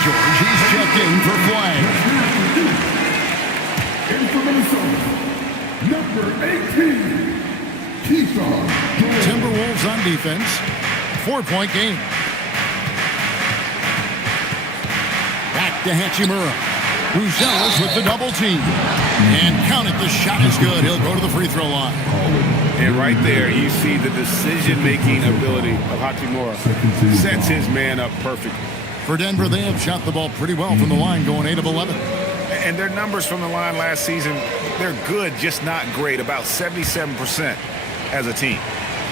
George, he's checked in for flag. In for Minnesota, number 18, Keyshawn George. Timberwolves on defense. 4-point game. Back to Hachimura. Bruzelis with the double team. And count it, the shot is good. He'll go to the free throw line. And right there, you see the decision-making ability of Hachimura. Sets his man up perfectly. For Denver, they have shot the ball pretty well from the line, going 8 of 11. And their numbers from the line last season, they're good, just not great, about 77% as a team.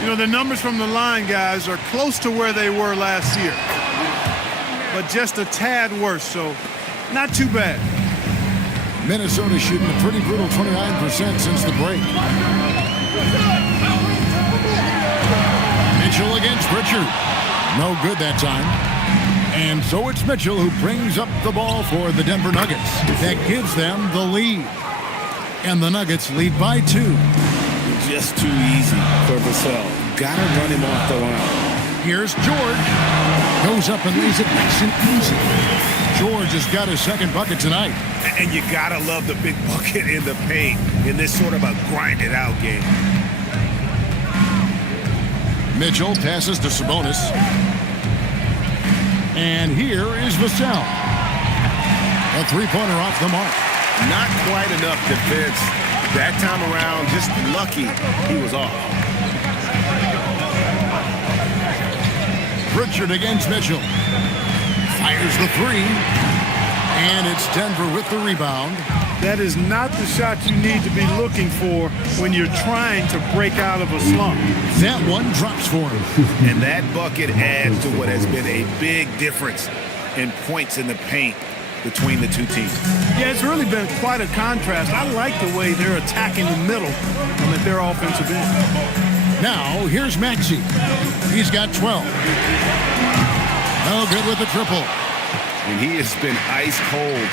You know, the numbers from the line, guys, are close to where they were last year, but just a tad worse, so not too bad. Minnesota shooting a pretty brutal 29% since the break. Mitchell against Richard. No good that time. And so it's Mitchell who brings up the ball for the Denver Nuggets. That gives them the lead. And the Nuggets lead by 2. Just too easy for Vassell. Gotta run him off the line. Here's George. Goes up and lays it nice and easy. George has got his second bucket tonight. And you gotta love the big bucket in the paint in this sort of a grind-it-out game. Mitchell passes to Sabonis. And here is Vassell. A three-pointer off the mark. Not quite enough defense that time around. Just lucky he was off. Richard against Mitchell. Fires the three. And it's Denver with the rebound. That is not the shot you need to be looking for when you're trying to break out of a slump. That one drops for him. And that bucket adds to what has been a big difference in points in the paint between the two teams. Yeah, it's really been quite a contrast. I like the way they're attacking the middle at their offensive end. Now, here's Maxey. He's got 12. No good with the triple. And he has been ice cold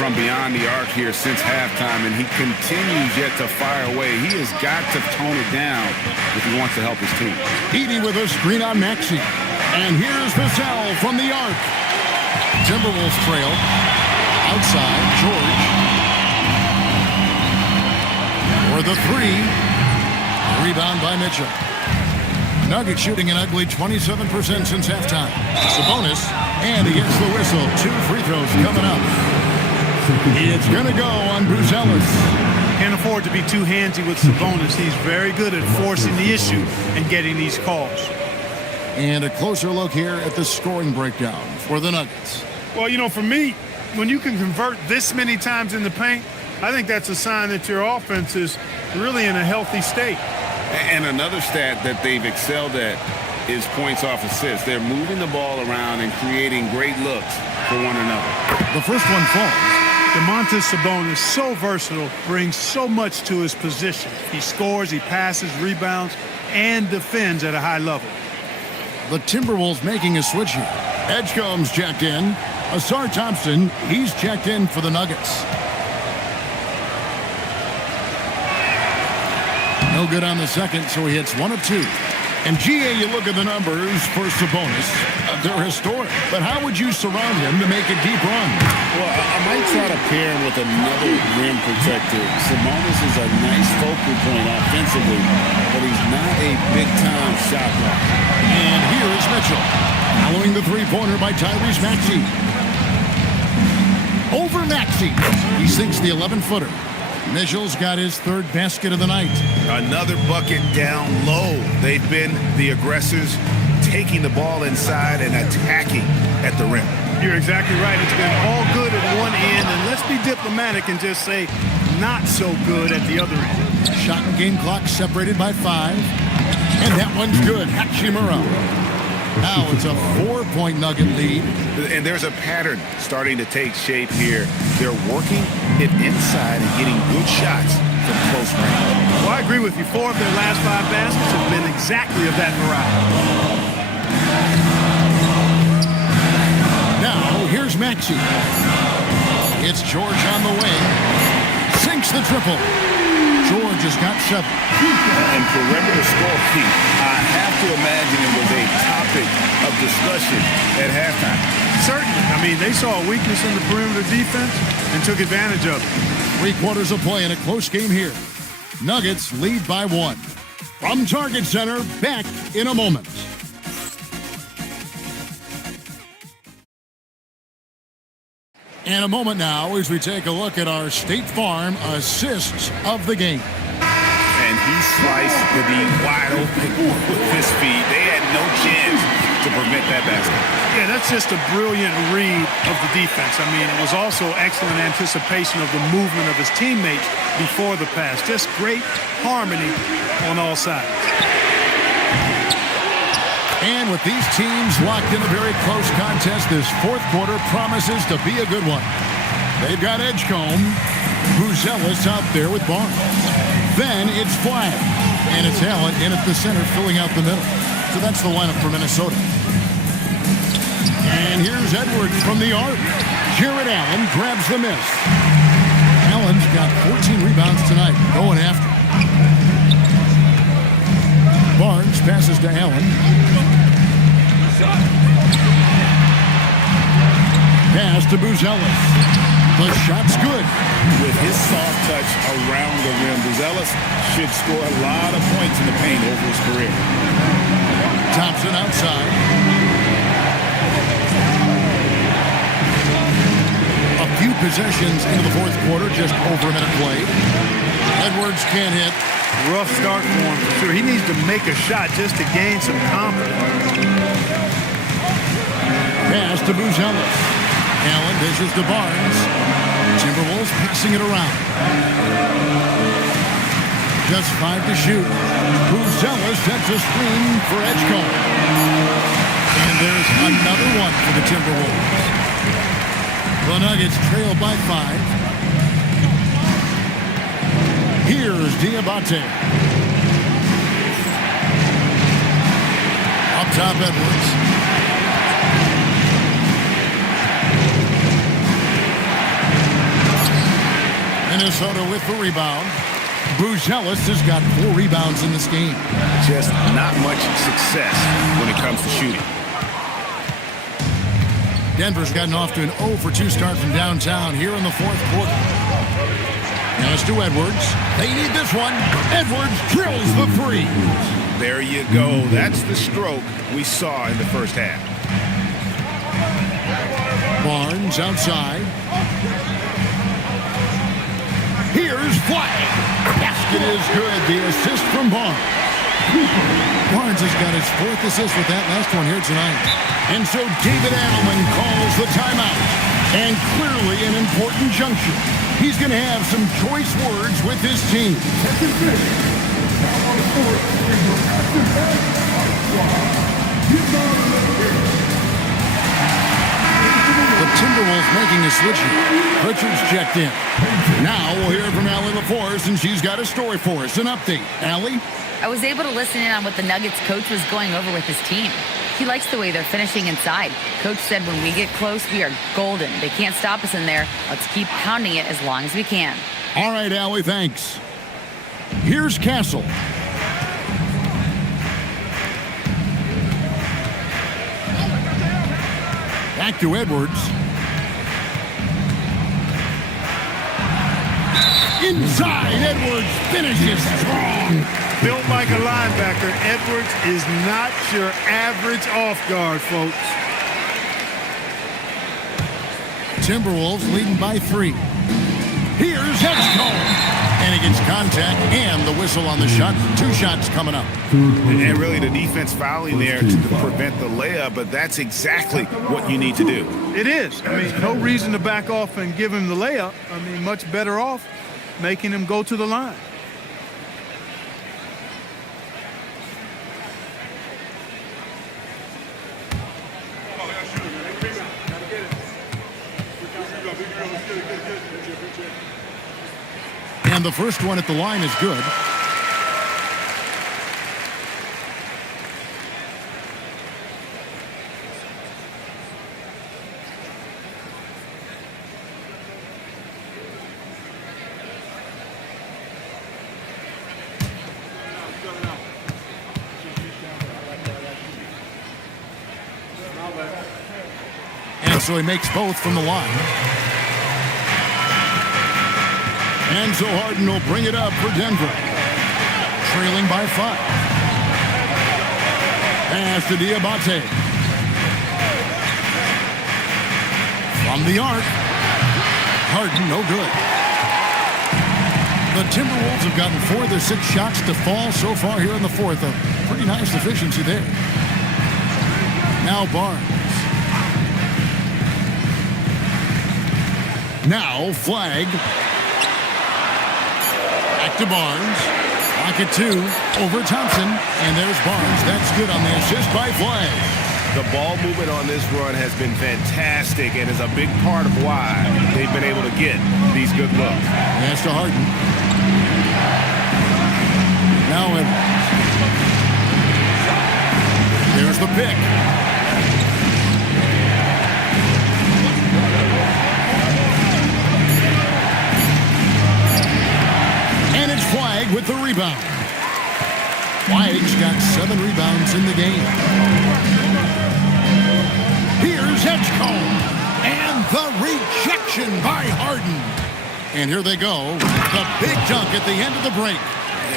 from beyond the arc here since halftime, and he continues yet to fire away. He has got to tone it down if he wants to help his team. Edie with a screen on Maxey. And here's Vassell from the arc. Timberwolves trail. Outside, George. For the three. Rebound by Mitchell. Nuggets shooting an ugly 27% since halftime. Sabonis, and he gets the whistle. 2 free throws coming up. It's going to go on Bruzelis. Can't afford to be too handsy with Sabonis. He's very good at forcing the issue and getting these calls. And a closer look here at the scoring breakdown for the Nuggets. Well, you know, for me, when you can convert this many times in the paint, I think that's a sign that your offense is really in a healthy state. And another stat that they've excelled at is points off assists. They're moving the ball around and creating great looks for one another. The first one falls. Domantas Sabonis, so versatile, brings so much to his position. He scores, he passes, rebounds, and defends at a high level. The Timberwolves making a switch here. Edgecombe's checked in. Asar Thompson, he's checked in for the Nuggets. No good on the second, so he hits 1 of 2. And GA, you look at the numbers for Sabonis. They're historic. But how would you surround him to make a deep run? Well, I might try to pair him with another rim protector. Sabonis is a nice focal point offensively, but he's not a big-time shot blocker. And here is Mitchell. Following the three-pointer by Tyrese Maxey. Over Maxey. He sinks the 11-footer. Mitchell's got his 3rd basket of the night. Another bucket down low. They've been the aggressors, taking the ball inside and attacking at the rim. You're exactly right. It's been all good at one end, and let's be diplomatic and just say not so good at the other end. Shot and game clock separated by 5. And that one's good. Hachimura. Now it's a 4-point Nugget lead. And there's a pattern starting to take shape here. They're working it inside and getting good shots from close range. Well, I agree with you. 4 of their last 5 baskets have been exactly of that variety. Now, here's Maxey. It's George on the wing. Sinks the triple. George has got 7. And perimeter score feet, I have to imagine it was a topic of discussion at halftime. Certainly. I mean, they saw a weakness in the perimeter defense and took advantage of it. 3 quarters of play in a close game here. Nuggets lead by 1. From Target Center, back in a moment. In a moment now as we take a look at our State Farm assists of the game. And he sliced the D wide open with his feet. They had no chance to prevent that basket. Yeah, that's just a brilliant read of the defense. I mean, it was also excellent anticipation of the movement of his teammates before the pass. Just great harmony on all sides. And with these teams locked in a very close contest, this 4th quarter promises to be a good one. They've got Edgecombe, Buzelis out there with Barnes. Then it's Flagg, and it's Allen in at the center, filling out the middle. So that's the lineup for Minnesota. And here's Edwards from the arc. Jared Allen grabs the miss. Allen's got 14 rebounds tonight, going after. Barnes passes to Allen. Pass to Buzelis. The shot's good. With his soft touch around the rim, Buzelis should score a lot of points in the paint over his career. Thompson outside. A few possessions into the 4th quarter, just over a minute played. Edwards can't hit. Rough start for him, for sure. He needs to make a shot just to gain some confidence. Pass to Buzelis. Allen dishes to Barnes. Timberwolves passing it around. Just 5 to shoot. Buzelis sets a screen for Edgecombe. And there's another one for the Timberwolves. The Nuggets trail by 5. Here's Diabate. Up top, Edwards. Minnesota with the rebound. Buzelis has got 4 rebounds in this game. Just not much success when it comes to shooting. Denver's gotten off to an 0 for 2 start from downtown here in the 4th quarter. Pass to Edwards. They need this one. Edwards drills the 3. There you go. That's the stroke we saw in the first half. Barnes outside. Here's Flagg. Basket is good. The assist from Barnes. Barnes has got his 4th assist with that last one here tonight. And so David Adelman calls the timeout. And clearly an important juncture. He's going to have some choice words with his team. The Timberwolves making a switch here. Richards checked in. Now we'll hear from Allie LaForce, and she's got a story for us. An update. Allie? I was able to listen in on what the Nuggets coach was going over with his team. He likes the way they're finishing inside. Coach said when we get close, we are golden. They can't stop us in there. Let's keep pounding it as long as we can. All right, Allie, thanks. Here's Castle. Back to Edwards. Inside, Edwards finishes strong. Built like a linebacker, Edwards is not your average off guard, folks. Timberwolves leading by 3. Here's Edgecombe. And he gets contact and the whistle on the shot. 2 shots coming up. And really the defense fouling there to prevent the layup, but that's exactly what you need to do. It is. I mean, no reason to back off and give him the layup. I mean, much better off making him go to the line. And the first one at the line is good. And so he makes both from the line. And so Harden will bring it up for Denver. Trailing by 5. Pass to Diabate. From the arc. Harden, no good. The Timberwolves have gotten 4 of their 6 shots to fall so far here in the fourth. A pretty nice efficiency there. Now Barnes. Now Flag. Back to Barnes. Pocket 2 over Thompson. And there's Barnes. That's good on the assist by Flag. The ball movement on this run has been fantastic and is a big part of why they've been able to get these good looks. Pass to Harden. Now Edwards. There's the pick. And it's Flag with the rebound. Flag's got 7 rebounds in the game. Here's Edgecombe. And the rejection by Harden. And here they go. The big dunk at the end of the break.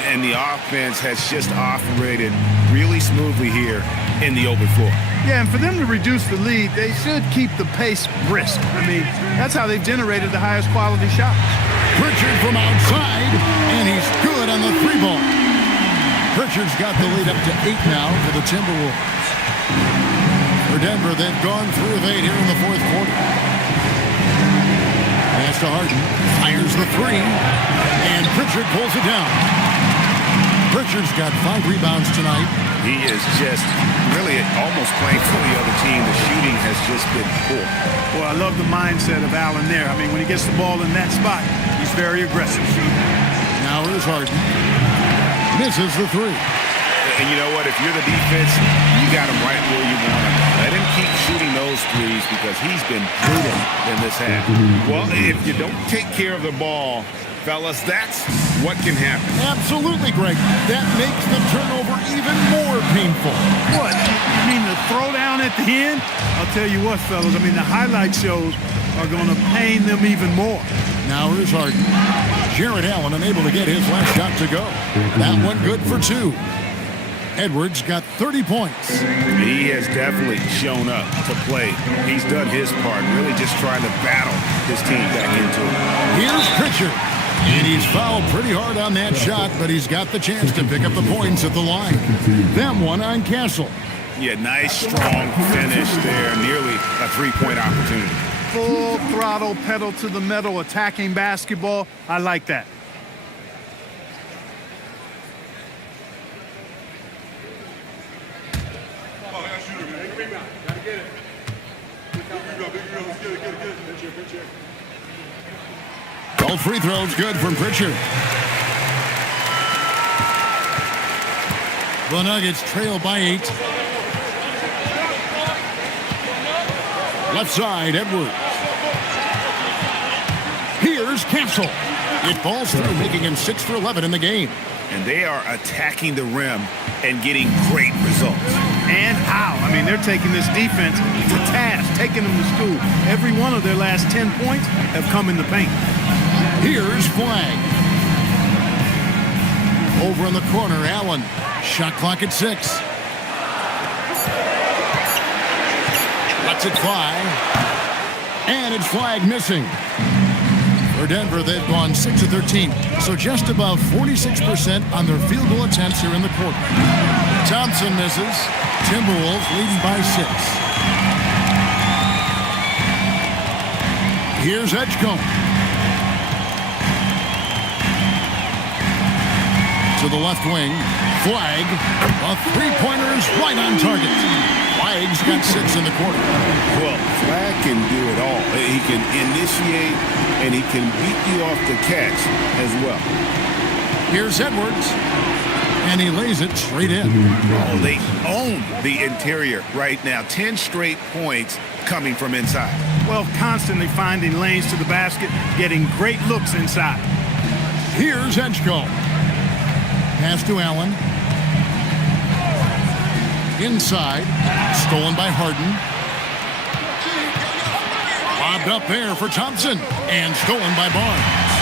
And the offense has just operated really smoothly here in the open floor. Yeah, and for them to reduce the lead, they should keep the pace brisk. I mean, that's how they've generated the highest quality shots. Pritchard from outside, and he's good on the 3-ball. Pritchard's got the lead up to 8 now for the Timberwolves. For Denver, they've gone 3 of 8 here in the fourth quarter. Pass to Harden, fires the 3, and Pritchard pulls it down. Pritchard's got 5 rebounds tonight. He is just really almost playing for the other team. The shooting has just been poor. Well, I love the mindset of Allen there. I mean, when he gets the ball in that spot, he's very aggressive. Now here's Harden. Misses the 3. And you know what? If you're the defense, you got him right where you want him. Let him keep shooting those threes because he's been brutal in this half. Well, if you don't take care of the ball, fellas, that's what can happen. Absolutely, Greg. That makes the turnover even more painful. What? You mean the throwdown at the end? I'll tell you what, fellas. I mean, the highlight shows are going to pain them even more. Now here's Harden. Jarrett Allen unable to get his last shot to go. That one good for 2. Edwards got 30 points. He has definitely shown up to play. He's done his part, really just trying to battle his team back into it. Here's Pritchard. And he's fouled pretty hard on that shot, but he's got the chance to pick up the points at the line. Them one on Castle. Yeah, nice, strong finish there. Nearly a 3-point opportunity. Full throttle, pedal to the metal, attacking basketball. I like that. All free throws good from Pritchard. The Nuggets trail by 8. Left side, Edwards. Here's Castle. It falls through, making him 6 for 11 in the game. And they are attacking the rim and getting great results. And how? I mean, they're taking this defense to task, taking them to school. Every one of their last 10 points have come in the paint. Here's Flag. Over in the corner, Allen. Shot clock at 6. Lets it fly. And it's Flag missing. For Denver, they've gone 6 of 13. So just above 46% on their field goal attempts here in the quarter. Thompson misses. Timberwolves leading by 6. Here's Edgecombe. To the left wing. Flag. A 3-pointer is right on target. Flag Flagg's got 6 in the quarter. Well, Flag can do it all. He can initiate, and he can beat you off the catch as well. Here's Edwards, and he lays it straight in. Oh, they own the interior right now. 10 straight points coming from inside. Well, constantly finding lanes to the basket, getting great looks inside. Here's Edgecombe. Pass to Allen. Inside, stolen by Harden. Lobbed up there for Thompson, and stolen by Barnes.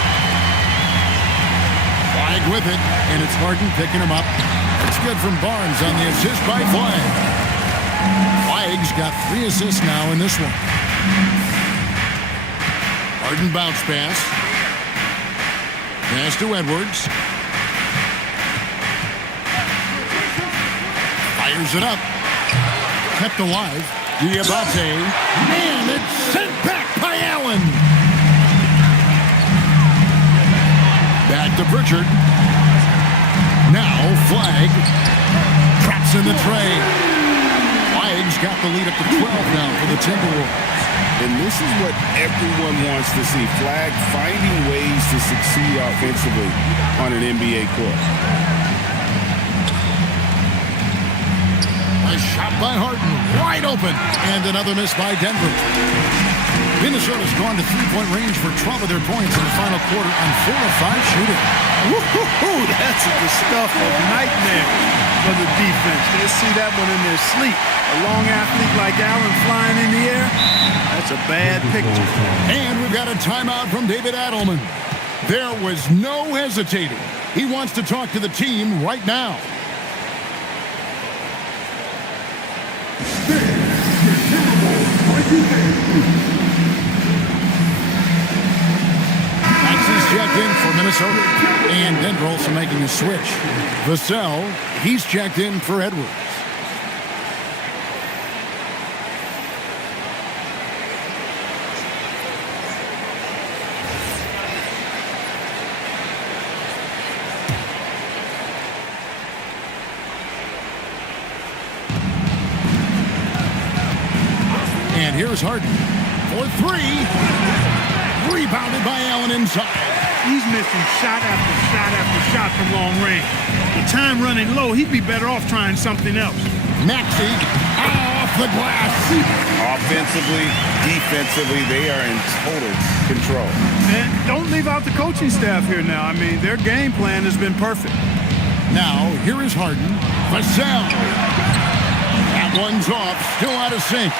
Flag with it, and it's Harden picking him up. It's good from Barnes on the assist by Flag. Flag's got 3 assists now in this one. Harden bounce pass. Pass to Edwards. Fires it up. Kept alive. Diabate. And it's sent back by Allen. Back to Pritchard. Now Flag. Traps in the tray. Flag's got the lead up to 12 now for the Timberwolves. And this is what everyone wants to see. Flag finding ways to succeed offensively on an NBA court. A shot by Harden, wide open, and another miss by Denver. Minnesota's gone to three-point range for 12 of their points in the final quarter on 4 of 5 shooting. Woo-hoo-hoo, that's the stuff of nightmare for the defense. They see that one in their sleep. A long athlete like Allen flying in the air, that's a bad picture. And we've got a timeout from David Adelman. There was no hesitating. He wants to talk to the team right now. Maxey's checked in for Minnesota. And Denver also making a switch. Vassell, he's checked in for Edwards. And here's Harden for 3. Rebounded by Allen inside. He's missing shot after shot after shot from long range. The time running low, he'd be better off trying something else. Maxey off the glass. Offensively, defensively, they are in total control. And don't leave out the coaching staff here now. I mean, their game plan has been perfect. Now, here is Harden. Vassell. That one's off, still out of sync.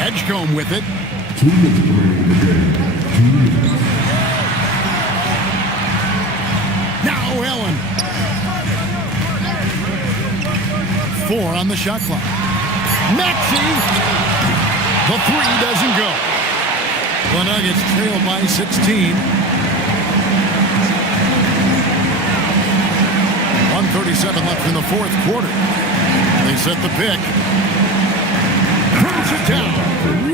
Edgecombe with it. Now Allen. 4 on the shot clock. Maxey. The 3 doesn't go. The Nuggets trail by 16. 1:37 left in the 4th quarter. They set the pick. Throws it down.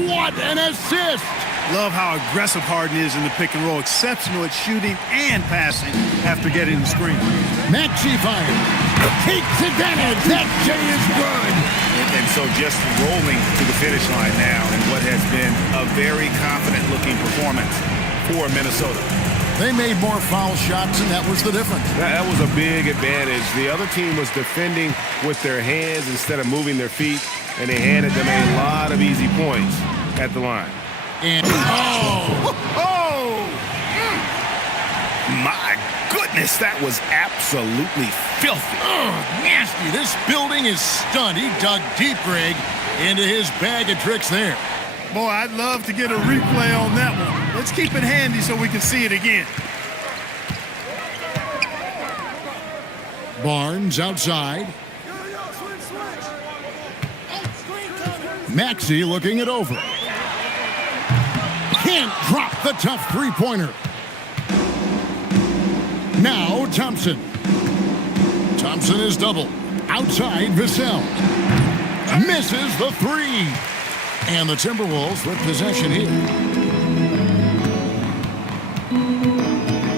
What an assist! Love how aggressive Harden is in the pick and roll. Exceptional at shooting and passing after getting the screen. Maxey fired. Takes advantage. That J is good. And so just rolling to the finish line now in what has been a very confident-looking performance for Minnesota. They made more foul shots, and that was the difference. That was a big advantage. The other team was defending with their hands instead of moving their feet, and they handed them a lot of easy points at the line. And My goodness, that was absolutely filthy. nasty. This building is stunned. He dug deep, Greg, into his bag of tricks there. Boy, I'd love to get a replay on that one. Let's keep it handy so we can see it again. Barnes outside. Maxey looking it over. Can't drop the tough three-pointer. Now Thompson. Thompson is double. Outside Vassell. Misses the 3. And the Timberwolves with possession here.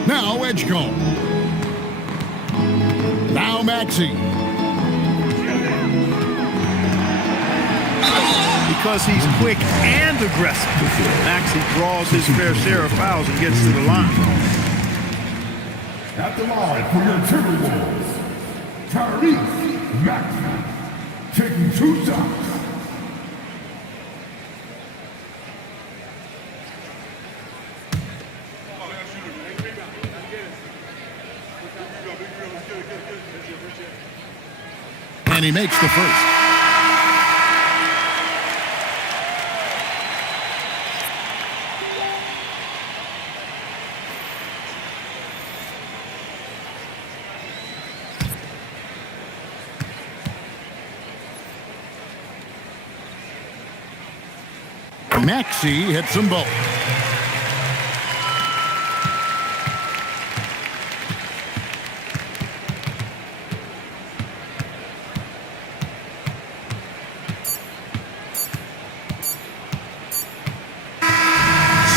Now Edgecombe. Now Maxey. because he's quick and aggressive. Maxey draws his fair share of fouls and gets to the line. At the line for your Timberwolves, Tyrese Maxey, taking 2 shots. And he makes the first. Maxey hits them both.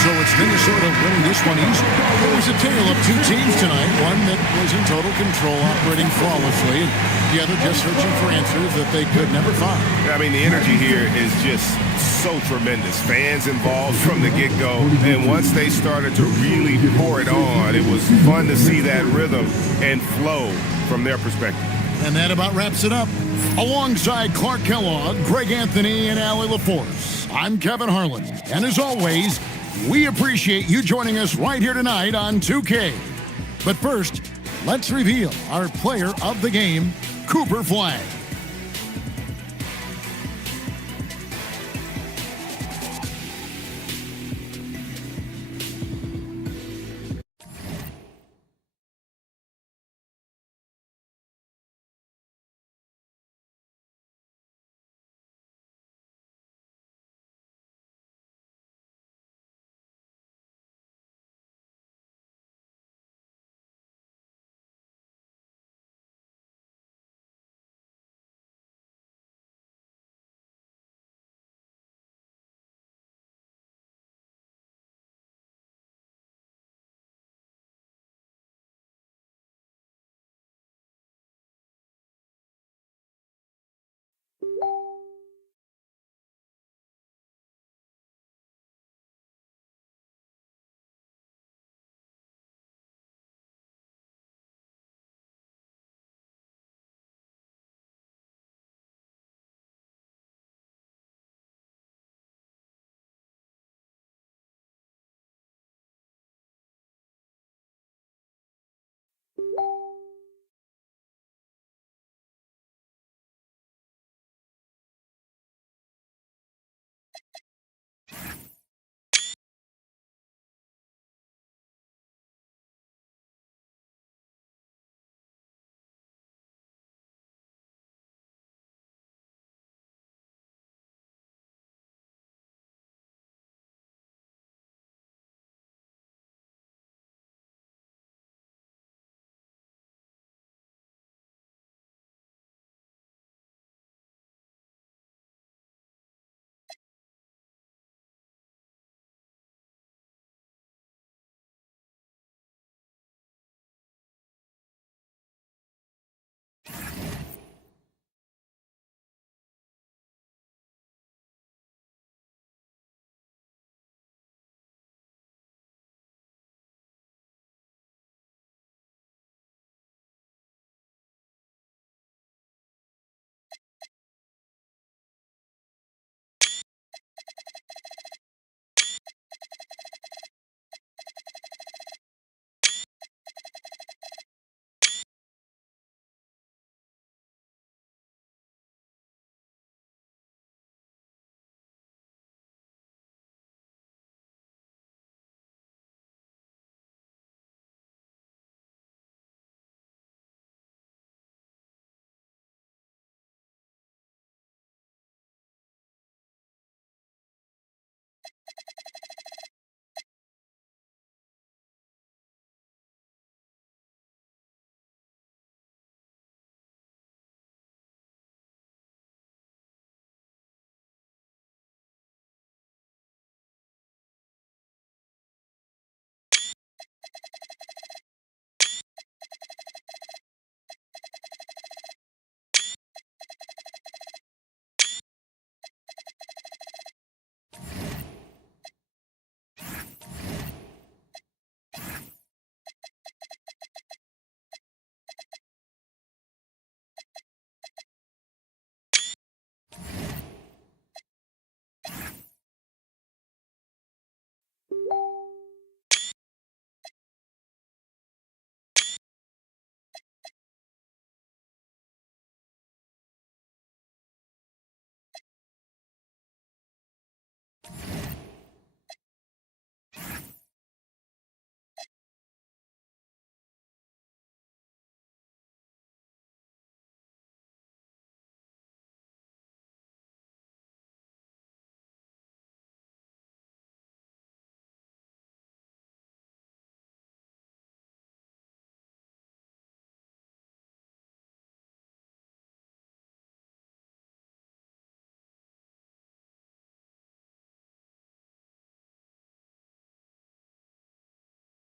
So it's Minnesota winning this one easy. It was a tale of 2 teams tonight. One that was in total control, operating flawlessly, and the other just searching for answers that they could never find. I mean, the energy here is just so tremendous. Fans involved from the get-go, and once they started to really pour it on, it was fun to see that rhythm and flow from their perspective. And that about wraps it up. Alongside Clark Kellogg, Greg Anthony, and Allie LaForce, I'm Kevin Harlan. And as always, we appreciate you joining us right here tonight on 2K. But first, let's reveal our player of the game, Cooper Flagg.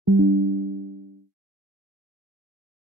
you.